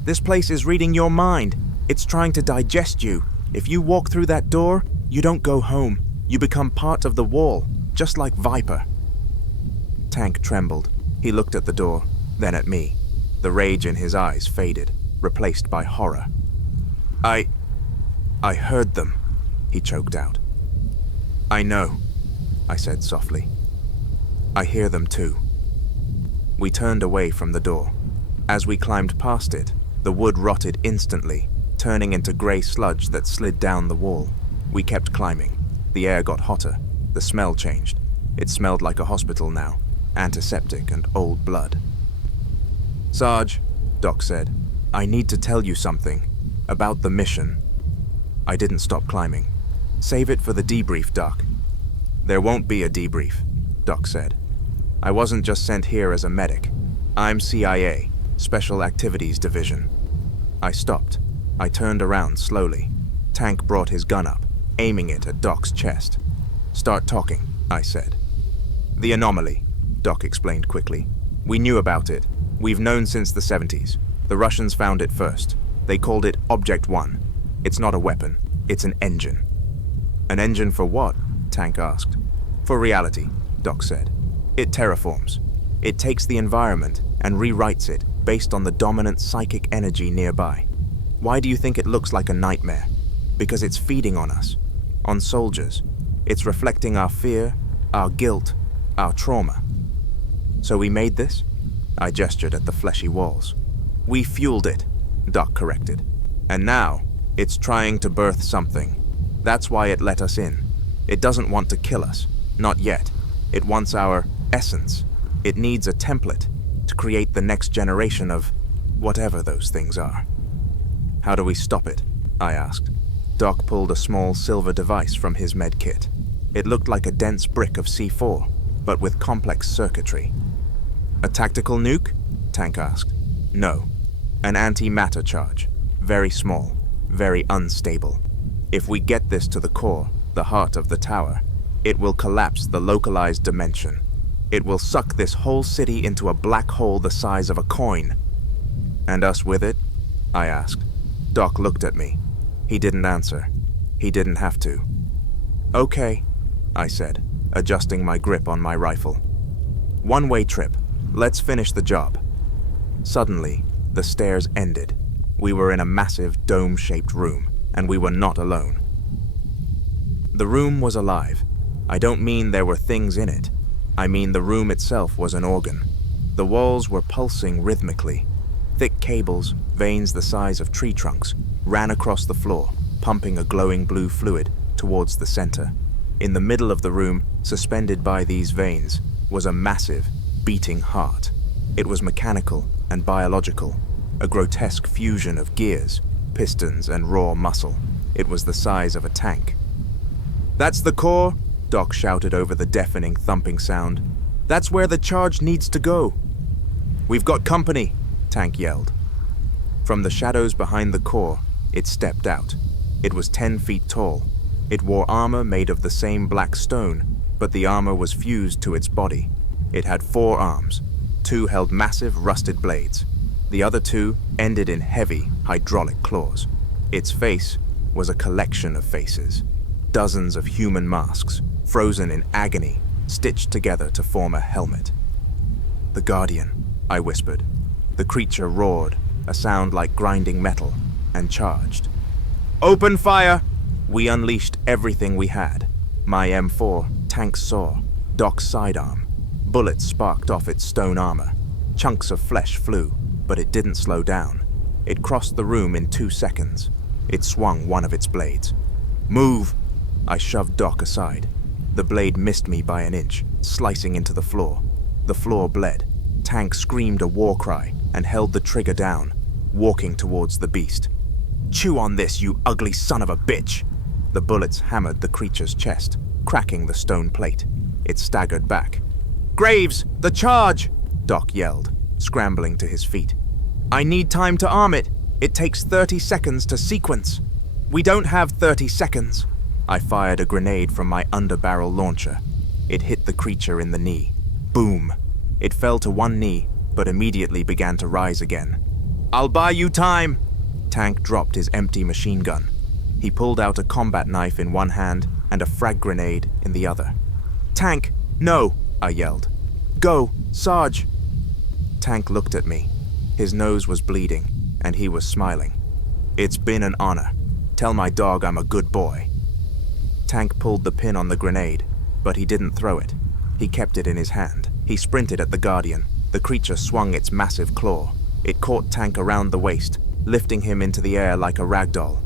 "This place is reading your mind. It's trying to digest you. If you walk through that door, you don't go home. You become part of the wall, just like Viper." Tank trembled. He looked at the door, then at me. The rage in his eyes faded, replaced by horror. I heard them," he choked out. "I know," I said softly. "I hear them too." We turned away from the door. As we climbed past it, the wood rotted instantly, turning into gray sludge that slid down the wall. We kept climbing. The air got hotter. The smell changed. It smelled like a hospital now, antiseptic and old blood. "Sarge," Doc said, "I need to tell you something about the mission." I didn't stop climbing. "Save it for the debrief, Doc." "There won't be a debrief," Doc said. "I wasn't just sent here as a medic. I'm CIA, Special Activities Division." I stopped. I turned around slowly. Tank brought his gun up, aiming it at Doc's chest. "Start talking," I said. "The anomaly," Doc explained quickly. "We knew about it. We've known since the 70s. The Russians found it first. They called it Object 1. It's not a weapon. It's an engine." "An engine for what?" Tank asked. "For reality," Doc said. "It terraforms. It takes the environment and rewrites it based on the dominant psychic energy nearby. Why do you think it looks like a nightmare? Because it's feeding on us, on soldiers. It's reflecting our fear, our guilt, our trauma. So we made this? I gestured at the fleshy walls. We fueled it, Doc corrected. And now, it's trying to birth something. That's why it let us in. It doesn't want to kill us. Not yet. It wants our essence. It needs a template to create the next generation of whatever those things are. How do we stop it? I asked. Doc pulled a small silver device from his med kit. It looked like a dense brick of C4, but with complex circuitry. A tactical nuke? Tank asked. No. An antimatter charge. Very small. Very unstable. If we get this to the core, the heart of the tower, it will collapse the localized dimension. It will suck this whole city into a black hole the size of a coin. And us with it? I asked. Doc looked at me. He didn't answer. He didn't have to. Okay, I said, adjusting my grip on my rifle. One-way trip. Let's finish the job. Suddenly, the stairs ended. We were in a massive dome-shaped room, and we were not alone. The room was alive. I don't mean there were things in it. I mean the room itself was an organ. The walls were pulsing rhythmically. Thick cables, veins the size of tree trunks, ran across the floor, pumping a glowing blue fluid towards the center. In the middle of the room, suspended by these veins, was a massive, beating heart. It was mechanical and biological, a grotesque fusion of gears, pistons, and raw muscle. It was the size of a tank. "That's the core," Doc shouted over the deafening thumping sound. "That's where the charge needs to go." "We've got company," Tank yelled. From the shadows behind the core, it stepped out. It was 10 feet tall. It wore armor made of the same black stone, but the armor was fused to its body. It had 4 arms. 2 held massive rusted blades. The other 2 ended in heavy hydraulic claws. Its face was a collection of faces. Dozens of human masks, frozen in agony, stitched together to form a helmet. "The Guardian," I whispered. The creature roared, a sound like grinding metal, and charged. "Open fire!" We unleashed everything we had. My M4, Tank's saw, Doc's sidearm. Bullets sparked off its stone armor. Chunks of flesh flew, but it didn't slow down. It crossed the room in 2 seconds. It swung one of its blades. "Move!" I shoved Doc aside. The blade missed me by an inch, slicing into the floor. The floor bled. Tank screamed a war cry and held the trigger down, walking towards the beast. "Chew on this, you ugly son of a bitch!" The bullets hammered the creature's chest, cracking the stone plate. It staggered back. "Graves, the charge!" Doc yelled, scrambling to his feet. "I need time to arm it. It takes 30 seconds to sequence." "We don't have 30 seconds." I fired a grenade from my underbarrel launcher. It hit the creature in the knee. Boom! It fell to one knee, but immediately began to rise again. "I'll buy you time!" Tank dropped his empty machine gun. He pulled out a combat knife in one hand and a frag grenade in the other. "Tank, no!" I yelled. "Go, Sarge!" Tank looked at me. His nose was bleeding, and he was smiling. "It's been an honor. Tell my dog I'm a good boy." Tank pulled the pin on the grenade, but he didn't throw it. He kept it in his hand. He sprinted at the Guardian. The creature swung its massive claw. It caught Tank around the waist, lifting him into the air like a ragdoll.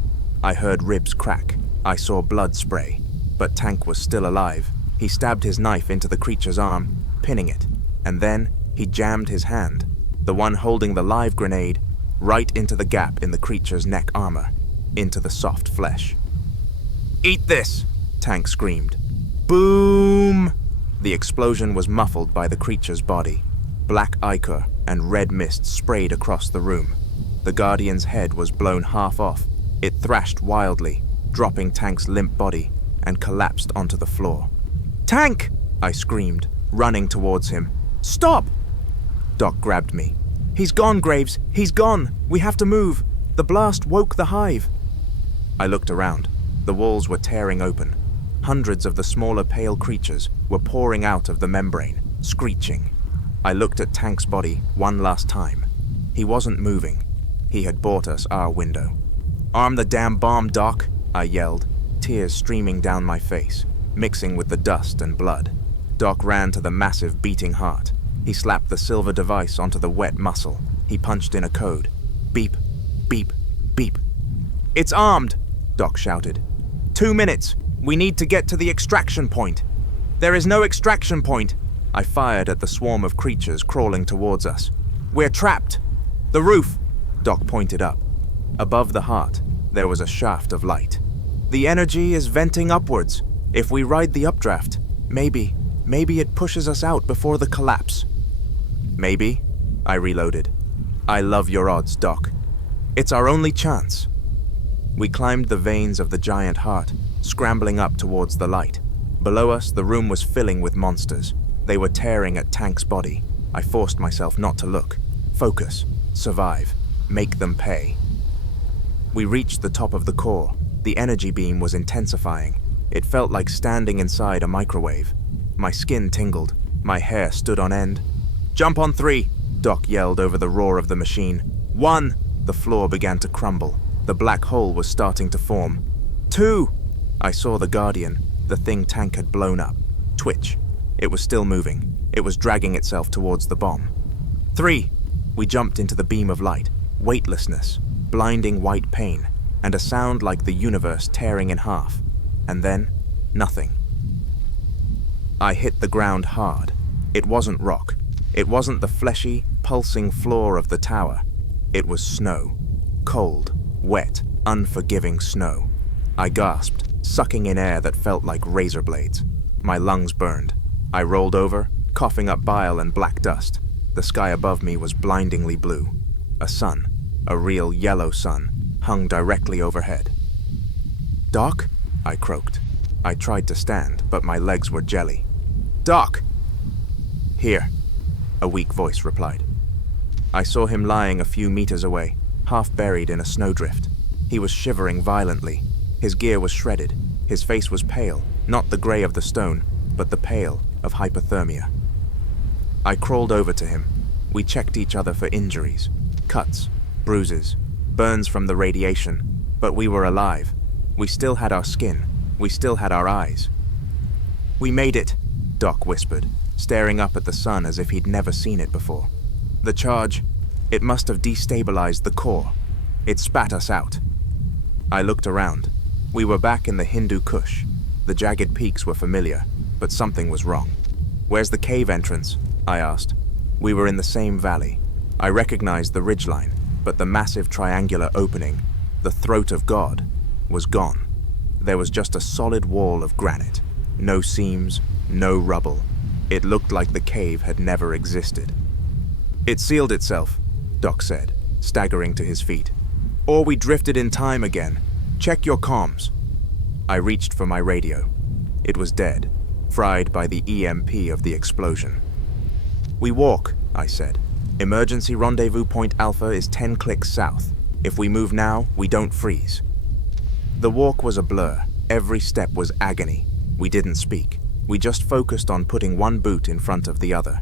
I heard ribs crack. I saw blood spray. But Tank was still alive. He stabbed his knife into the creature's arm, pinning it. And then he jammed his hand, the one holding the live grenade, right into the gap in the creature's neck armor, into the soft flesh. "Eat this!" Tank screamed. Boom! The explosion was muffled by the creature's body. Black ichor and red mist sprayed across the room. The Guardian's head was blown half off. It thrashed wildly, dropping Tank's limp body, and collapsed onto the floor. "Tank!" I screamed, running towards him. "Stop!" Doc grabbed me. "He's gone, Graves. He's gone. We have to move. The blast woke the hive." I looked around. The walls were tearing open. Hundreds of the smaller pale creatures were pouring out of the membrane, screeching. I looked at Tank's body one last time. He wasn't moving. He had bought us our window. "Arm the damn bomb, Doc," I yelled, tears streaming down my face, mixing with the dust and blood. Doc ran to the massive beating heart. He slapped the silver device onto the wet muscle. He punched in a code. Beep, beep, beep. "It's armed," Doc shouted. 2 minutes. We need to get to the extraction point. "There is no extraction point." I fired at the swarm of creatures crawling towards us. "We're trapped." "The roof," Doc pointed up. Above the heart, there was a shaft of light. "The energy is venting upwards. If we ride the updraft, maybe it pushes us out before the collapse." "Maybe," I reloaded. "I love your odds, Doc. It's our only chance." We climbed the veins of the giant heart, scrambling up towards the light. Below us, the room was filling with monsters. They were tearing at Tank's body. I forced myself not to look. Focus. Survive. Make them pay. We reached the top of the core. The energy beam was intensifying. It felt like standing inside a microwave. My skin tingled. My hair stood on end. "Jump on 3, Doc yelled over the roar of the machine. 1, the floor began to crumble. The black hole was starting to form. 2, I saw the Guardian, the thing Tank had blown up, twitch. It was still moving. It was dragging itself towards the bomb. 3, we jumped into the beam of light, weightlessness, blinding white pain, and a sound like the universe tearing in half. And then, nothing. I hit the ground hard. It wasn't rock. It wasn't the fleshy, pulsing floor of the tower. It was snow. Cold, wet, unforgiving snow. I gasped, sucking in air that felt like razor blades. My lungs burned. I rolled over, coughing up bile and black dust. The sky above me was blindingly blue. A sun, a real yellow sun, hung directly overhead. "Doc?" I croaked. I tried to stand, but my legs were jelly. "Doc!" "Here," a weak voice replied. I saw him lying a few meters away, half buried in a snowdrift. He was shivering violently. His gear was shredded. His face was pale, not the gray of the stone, but the pale of hypothermia. I crawled over to him. We checked each other for injuries, cuts, bruises, burns from the radiation, but we were alive. We still had our skin. We still had our eyes. "We made it," Doc whispered, staring up at the sun as if he'd never seen it before. "The charge, it must have destabilized the core. It spat us out." I looked around. We were back in the Hindu Kush. The jagged peaks were familiar, but something was wrong. "Where's the cave entrance?" I asked. We were in the same valley. I recognized the ridgeline, but the massive triangular opening, the throat of God, was gone. There was just a solid wall of granite. No seams, no rubble. It looked like the cave had never existed. "It sealed itself," Doc said, staggering to his feet. "Or we drifted in time again. Check your comms." I reached for my radio. It was dead, fried by the EMP of the explosion. "We walk," I said. "Emergency rendezvous point Alpha is 10 clicks south. If we move now, we don't freeze." The walk was a blur. Every step was agony. We didn't speak. We just focused on putting one boot in front of the other.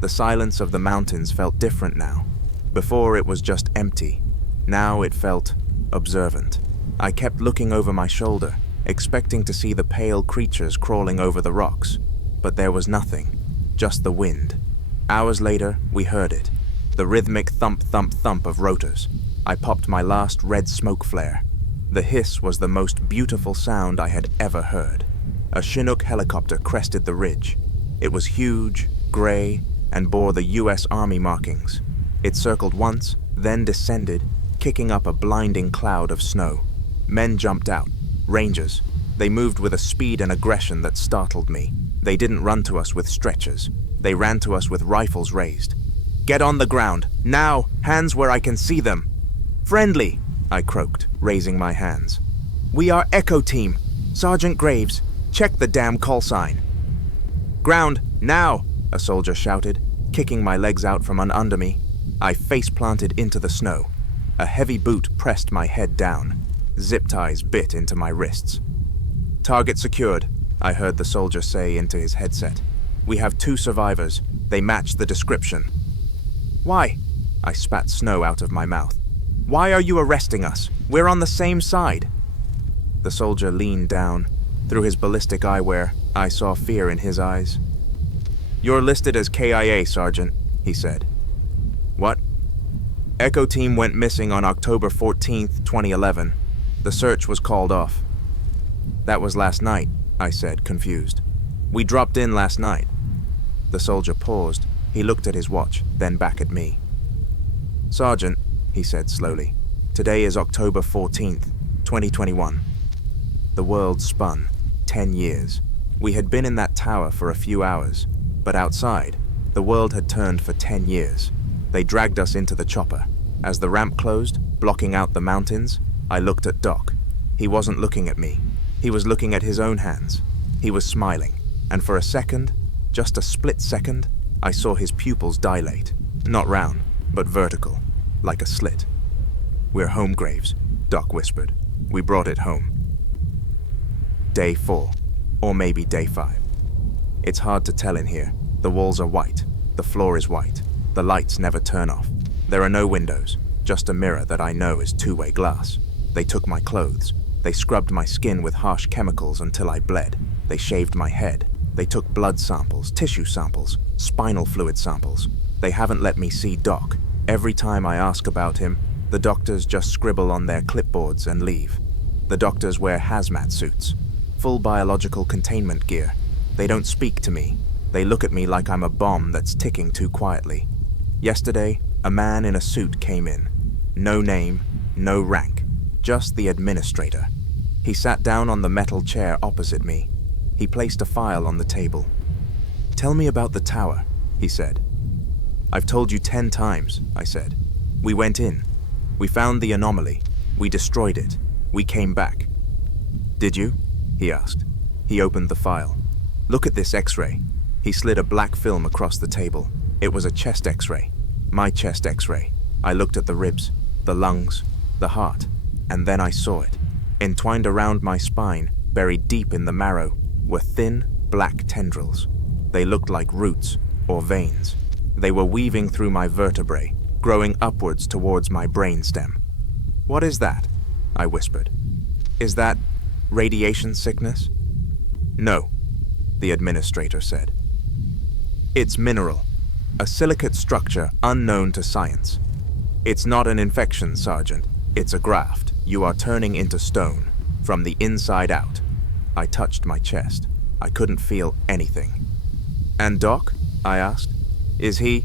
The silence of the mountains felt different now. Before it was just empty. Now it felt observant. I kept looking over my shoulder, expecting to see the pale creatures crawling over the rocks. But there was nothing, just the wind. Hours later, we heard it. The rhythmic thump, thump, thump of rotors. I popped my last red smoke flare. The hiss was the most beautiful sound I had ever heard. A Chinook helicopter crested the ridge. It was huge, gray, and bore the US Army markings. It circled once, then descended, kicking up a blinding cloud of snow. Men jumped out. Rangers. They moved with a speed and aggression that startled me. They didn't run to us with stretchers. They ran to us with rifles raised. "Get on the ground. Now! Hands where I can see them!" "Friendly!" I croaked, raising my hands. "We are Echo Team. Sergeant Graves, check the damn call sign." "Ground, now!" a soldier shouted, kicking my legs out from under me. I face-planted into the snow. A heavy boot pressed my head down. Zip ties bit into my wrists. "Target secured," I heard the soldier say into his headset. "We have 2 survivors. They match the description." "Why?" I spat snow out of my mouth. "Why are you arresting us? We're on the same side." The soldier leaned down. Through his ballistic eyewear, I saw fear in his eyes. You're listed as KIA, Sergeant, he said. What? Echo Team went missing on October 14th, 2011. The search was called off. That was last night, I said, confused. We dropped in last night. The soldier paused. He looked at his watch, then back at me. Sergeant, he said slowly, today is October 14th, 2021. The world spun. 10 years. We had been in that tower for a few hours, but outside, the world had turned for 10 years. They dragged us into the chopper. As the ramp closed, blocking out the mountains, I looked at Doc. He wasn't looking at me. He was looking at his own hands. He was smiling, and for a second, just a split second, I saw his pupils dilate. Not round, but vertical, like a slit. We're home, Graves, Doc whispered. We brought it home. Day 4, or maybe day 5. It's hard to tell in here. The walls are white, the floor is white, the lights never turn off. There are no windows, just a mirror that I know is two-way glass. They took my clothes. They scrubbed my skin with harsh chemicals until I bled. They shaved my head. They took blood samples, tissue samples, spinal fluid samples. They haven't let me see Doc. Every time I ask about him, the doctors just scribble on their clipboards and leave. The doctors wear hazmat suits, full biological containment gear. They don't speak to me. They look at me like I'm a bomb that's ticking too quietly. Yesterday, a man in a suit came in. No name, no rank, just the administrator. He sat down on the metal chair opposite me. He placed a file on the table. Tell me about the tower, he said. I've told you 10 times, I said. We went in. We found the anomaly. We destroyed it. We came back. Did you? He asked. He opened the file. Look at this X-ray. He slid a black film across the table. It was a chest X-ray. My chest X-ray. I looked at the ribs, the lungs, the heart, and then I saw it. Entwined around my spine, buried deep in the marrow, were thin, black tendrils. They looked like roots or veins. They were weaving through my vertebrae, growing upwards towards my brainstem. What is that? I whispered. Is that radiation sickness? No, the administrator said. It's mineral, a silicate structure unknown to science. It's not an infection, Sergeant. It's a graft. You are turning into stone, from the inside out. I touched my chest. I couldn't feel anything. And Doc? I asked. Is he?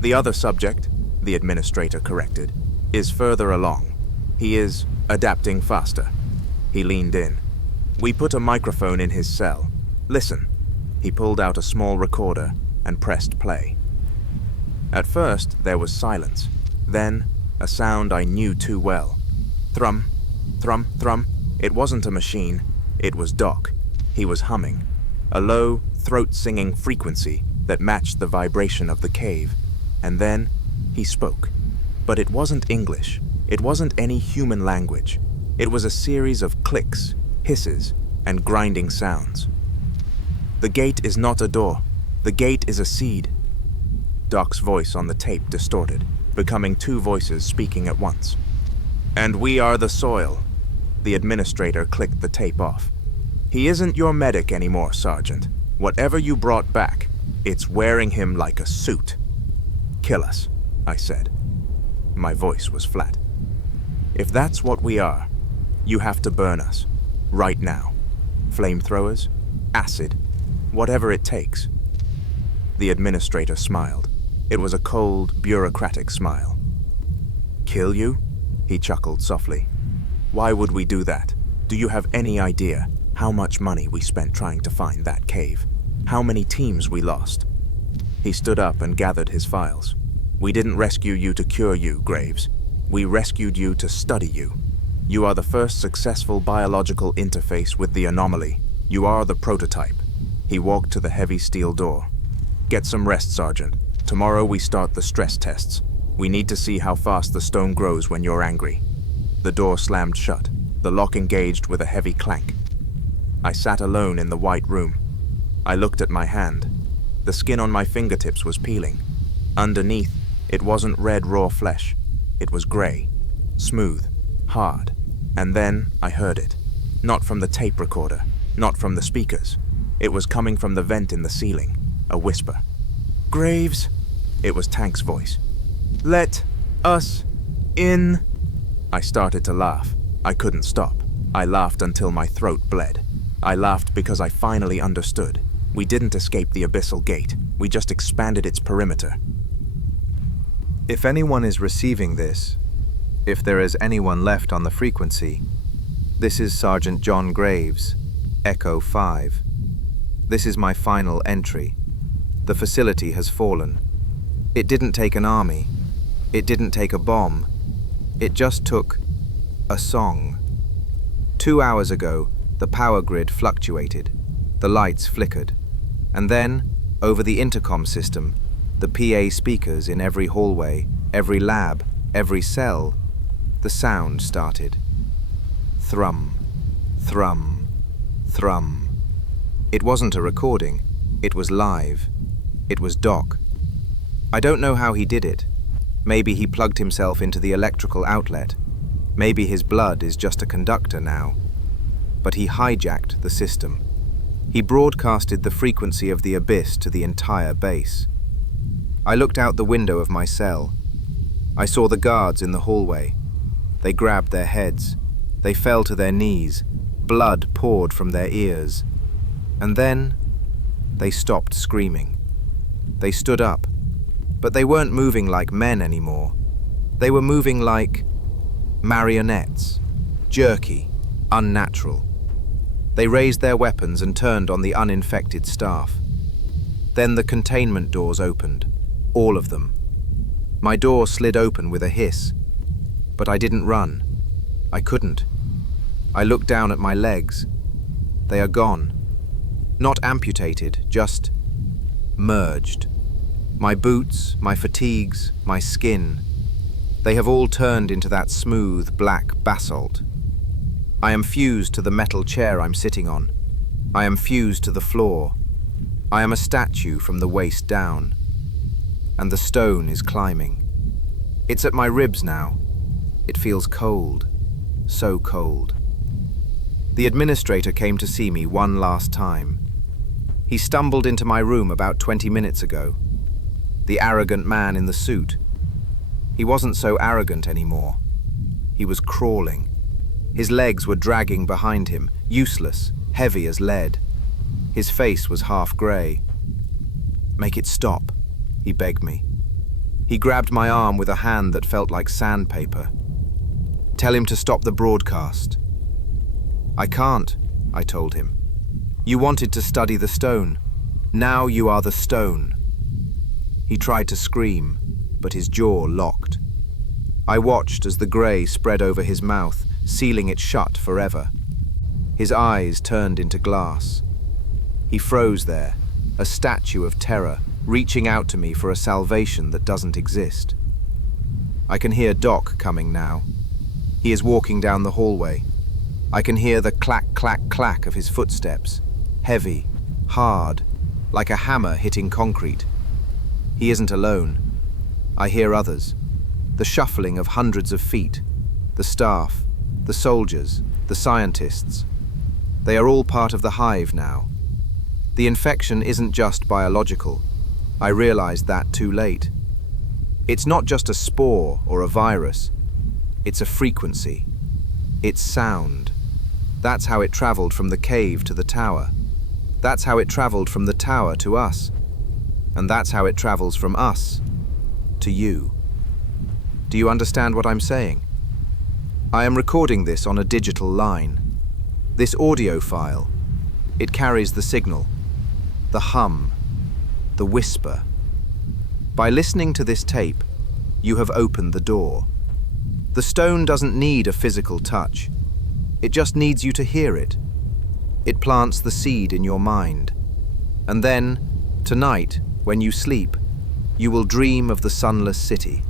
The other subject, the administrator corrected, is further along. He is adapting faster. He leaned in. We put a microphone in his cell. Listen. He pulled out a small recorder and pressed play. At first, there was silence. Then, a sound I knew too well. Thrum, thrum, thrum. It wasn't a machine. It was Doc. He was humming. A low, throat-singing frequency that matched the vibration of the cave. And then, he spoke. But it wasn't English. It wasn't any human language. It was a series of clicks, hisses, and grinding sounds. The gate is not a door. The gate is a seed. Doc's voice on the tape distorted, becoming two voices speaking at once. And we are the soil. The administrator clicked the tape off. He isn't your medic anymore, Sergeant. Whatever you brought back, it's wearing him like a suit. Kill us, I said. My voice was flat. If that's what we are, you have to burn us. Right now. Flamethrowers, acid, whatever it takes. The administrator smiled. It was a cold, bureaucratic smile. Kill you? He chuckled softly. Why would we do that? Do you have any idea how much money we spent trying to find that cave? How many teams we lost? He stood up and gathered his files. We didn't rescue you to cure you, Graves. We rescued you to study you. You are the first successful biological interface with the anomaly. You are the prototype. He walked to the heavy steel door. Get some rest, Sergeant. Tomorrow we start the stress tests. We need to see how fast the stone grows when you're angry. The door slammed shut. The lock engaged with a heavy clank. I sat alone in the white room. I looked at my hand. The skin on my fingertips was peeling. Underneath, it wasn't red raw flesh. It was gray, smooth, hard. And then I heard it. Not from the tape recorder, not from the speakers. It was coming from the vent in the ceiling. a whisper. "Graves?" It was Tank's voice. "Let us in." I started to laugh. I couldn't stop. I laughed until my throat bled. I laughed because I finally understood. We didn't escape the Abyssal Gate. We just expanded its perimeter. If anyone is receiving this, if there is anyone left on the frequency, this is Sergeant John Graves, Echo 5. This is my final entry. The facility has fallen. It didn't take an army. It didn't take a bomb. It just took a song. 2 hours ago, the power grid fluctuated. The lights flickered. And then, over the intercom system, the PA speakers in every hallway, every lab, every cell, the sound started. Thrum, thrum, thrum. It wasn't a recording. It was live. It was Doc. I don't know how he did it. Maybe he plugged himself into the electrical outlet. Maybe his blood is just a conductor now. But he hijacked the system. He broadcasted the frequency of the abyss to the entire base. I looked out the window of my cell. I saw the guards in the hallway. They grabbed their heads. They fell to their knees. Blood poured from their ears. And then, they stopped screaming. They stood up. But they weren't moving like men anymore. They were moving like marionettes. Jerky, unnatural. They raised their weapons and turned on the uninfected staff. Then the containment doors opened. All of them. My door slid open with a hiss. But I didn't run. I couldn't. I looked down at my legs. They are gone. Not amputated, just merged. My boots, my fatigues, my skin. They have all turned into that smooth, black basalt. I am fused to the metal chair I'm sitting on. I am fused to the floor. I am a statue from the waist down. And the stone is climbing. It's at my ribs now. It feels cold. So cold. The administrator came to see me one last time. He stumbled into my room about 20 minutes ago. The arrogant man in the suit. He wasn't so arrogant anymore. He was crawling. His legs were dragging behind him, useless, heavy as lead. His face was half grey. "Make it stop," he begged me. He grabbed my arm with a hand that felt like sandpaper. "Tell him to stop the broadcast." "I can't," I told him. "You wanted to study the stone. Now you are the stone." He tried to scream, but his jaw locked. I watched as the grey spread over his mouth, sealing it shut forever. His eyes turned into glass. He froze there, a statue of terror, reaching out to me for a salvation that doesn't exist. I can hear Doc coming now. He is walking down the hallway. I can hear the clack, clack, clack of his footsteps. Heavy, hard, like a hammer hitting concrete. He isn't alone. I hear others. The shuffling of hundreds of feet. The staff, the soldiers, the scientists. They are all part of the hive now. The infection isn't just biological. I realized that too late. It's not just a spore or a virus. It's a frequency. It's sound. That's how it traveled from the cave to the tower. That's how it traveled from the tower to us. And that's how it travels from us to you. Do you understand what I'm saying? I am recording this on a digital line. This audio file, it carries the signal, the hum, the whisper. By listening to this tape, you have opened the door. The stone doesn't need a physical touch. It just needs you to hear it. It plants the seed in your mind. And then, tonight, when you sleep, you will dream of the Sunless City.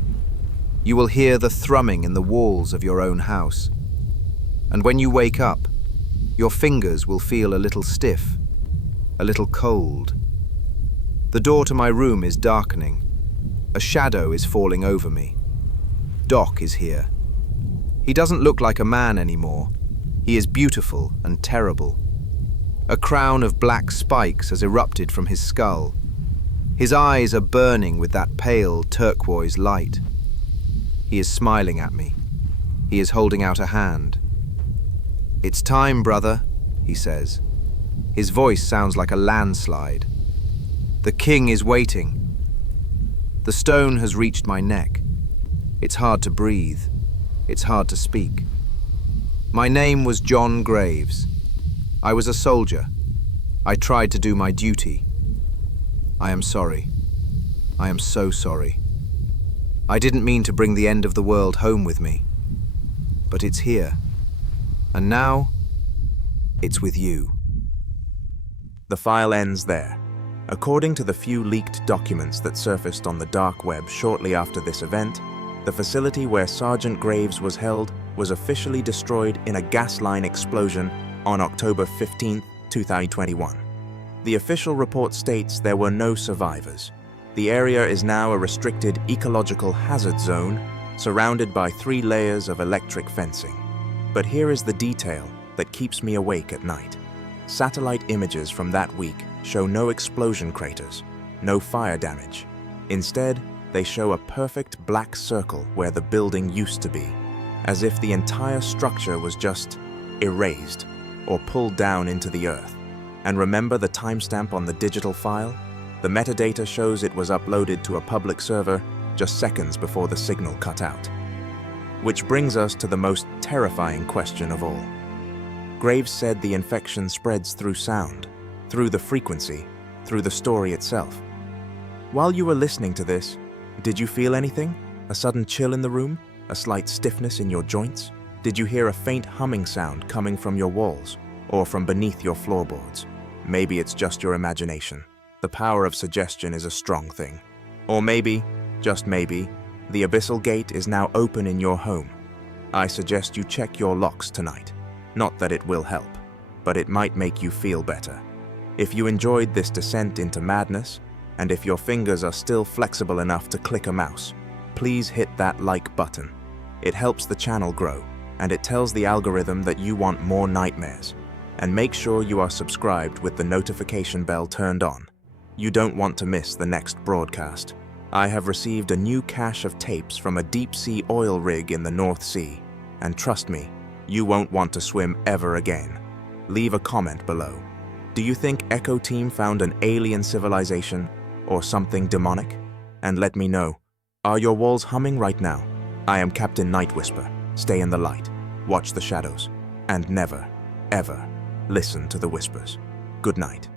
You will hear the thrumming in the walls of your own house. And when you wake up, your fingers will feel a little stiff, a little cold. The door to my room is darkening. A shadow is falling over me. Doc is here. He doesn't look like a man anymore. He is beautiful and terrible. A crown of black spikes has erupted from his skull. His eyes are burning with that pale turquoise light. He is smiling at me. He is holding out a hand. "It's time, brother," he says. His voice sounds like a landslide. "The king is waiting." The stone has reached my neck. It's hard to breathe. It's hard to speak. My name was John Graves. I was a soldier. I tried to do my duty. I am sorry. I am so sorry. I didn't mean to bring the end of the world home with me. But it's here. And now, it's with you. The file ends there. According to the few leaked documents that surfaced on the dark web shortly after this event, the facility where Sergeant Graves was held was officially destroyed in a gas line explosion on October 15, 2021. The official report states there were no survivors. The area is now a restricted ecological hazard zone, surrounded by 3 layers of electric fencing. But here is the detail that keeps me awake at night. Satellite images from that week show no explosion craters, no fire damage. Instead, they show a perfect black circle where the building used to be, as if the entire structure was just erased or pulled down into the earth. And remember the timestamp on the digital file? The metadata shows it was uploaded to a public server just seconds before the signal cut out. Which brings us to the most terrifying question of all. Graves said the infection spreads through sound, through the frequency, through the story itself. While you were listening to this, did you feel anything? A sudden chill in the room? A slight stiffness in your joints? Did you hear a faint humming sound coming from your walls or from beneath your floorboards? Maybe it's just your imagination. The power of suggestion is a strong thing. Or maybe, just maybe, the Abyssal Gate is now open in your home. I suggest you check your locks tonight. Not that it will help, but it might make you feel better. If you enjoyed this descent into madness, and if your fingers are still flexible enough to click a mouse, please hit that like button. It helps the channel grow, and it tells the algorithm that you want more nightmares. And make sure you are subscribed with the notification bell turned on. You don't want to miss the next broadcast. I have received a new cache of tapes from a deep-sea oil rig in the North Sea, and trust me, you won't want to swim ever again. Leave a comment below. Do you think Echo Team found an alien civilization or something demonic? And let me know. Are your walls humming right now? I am Captain Nightwhisper. Stay in the light, watch the shadows, and never, ever listen to the whispers. Good night.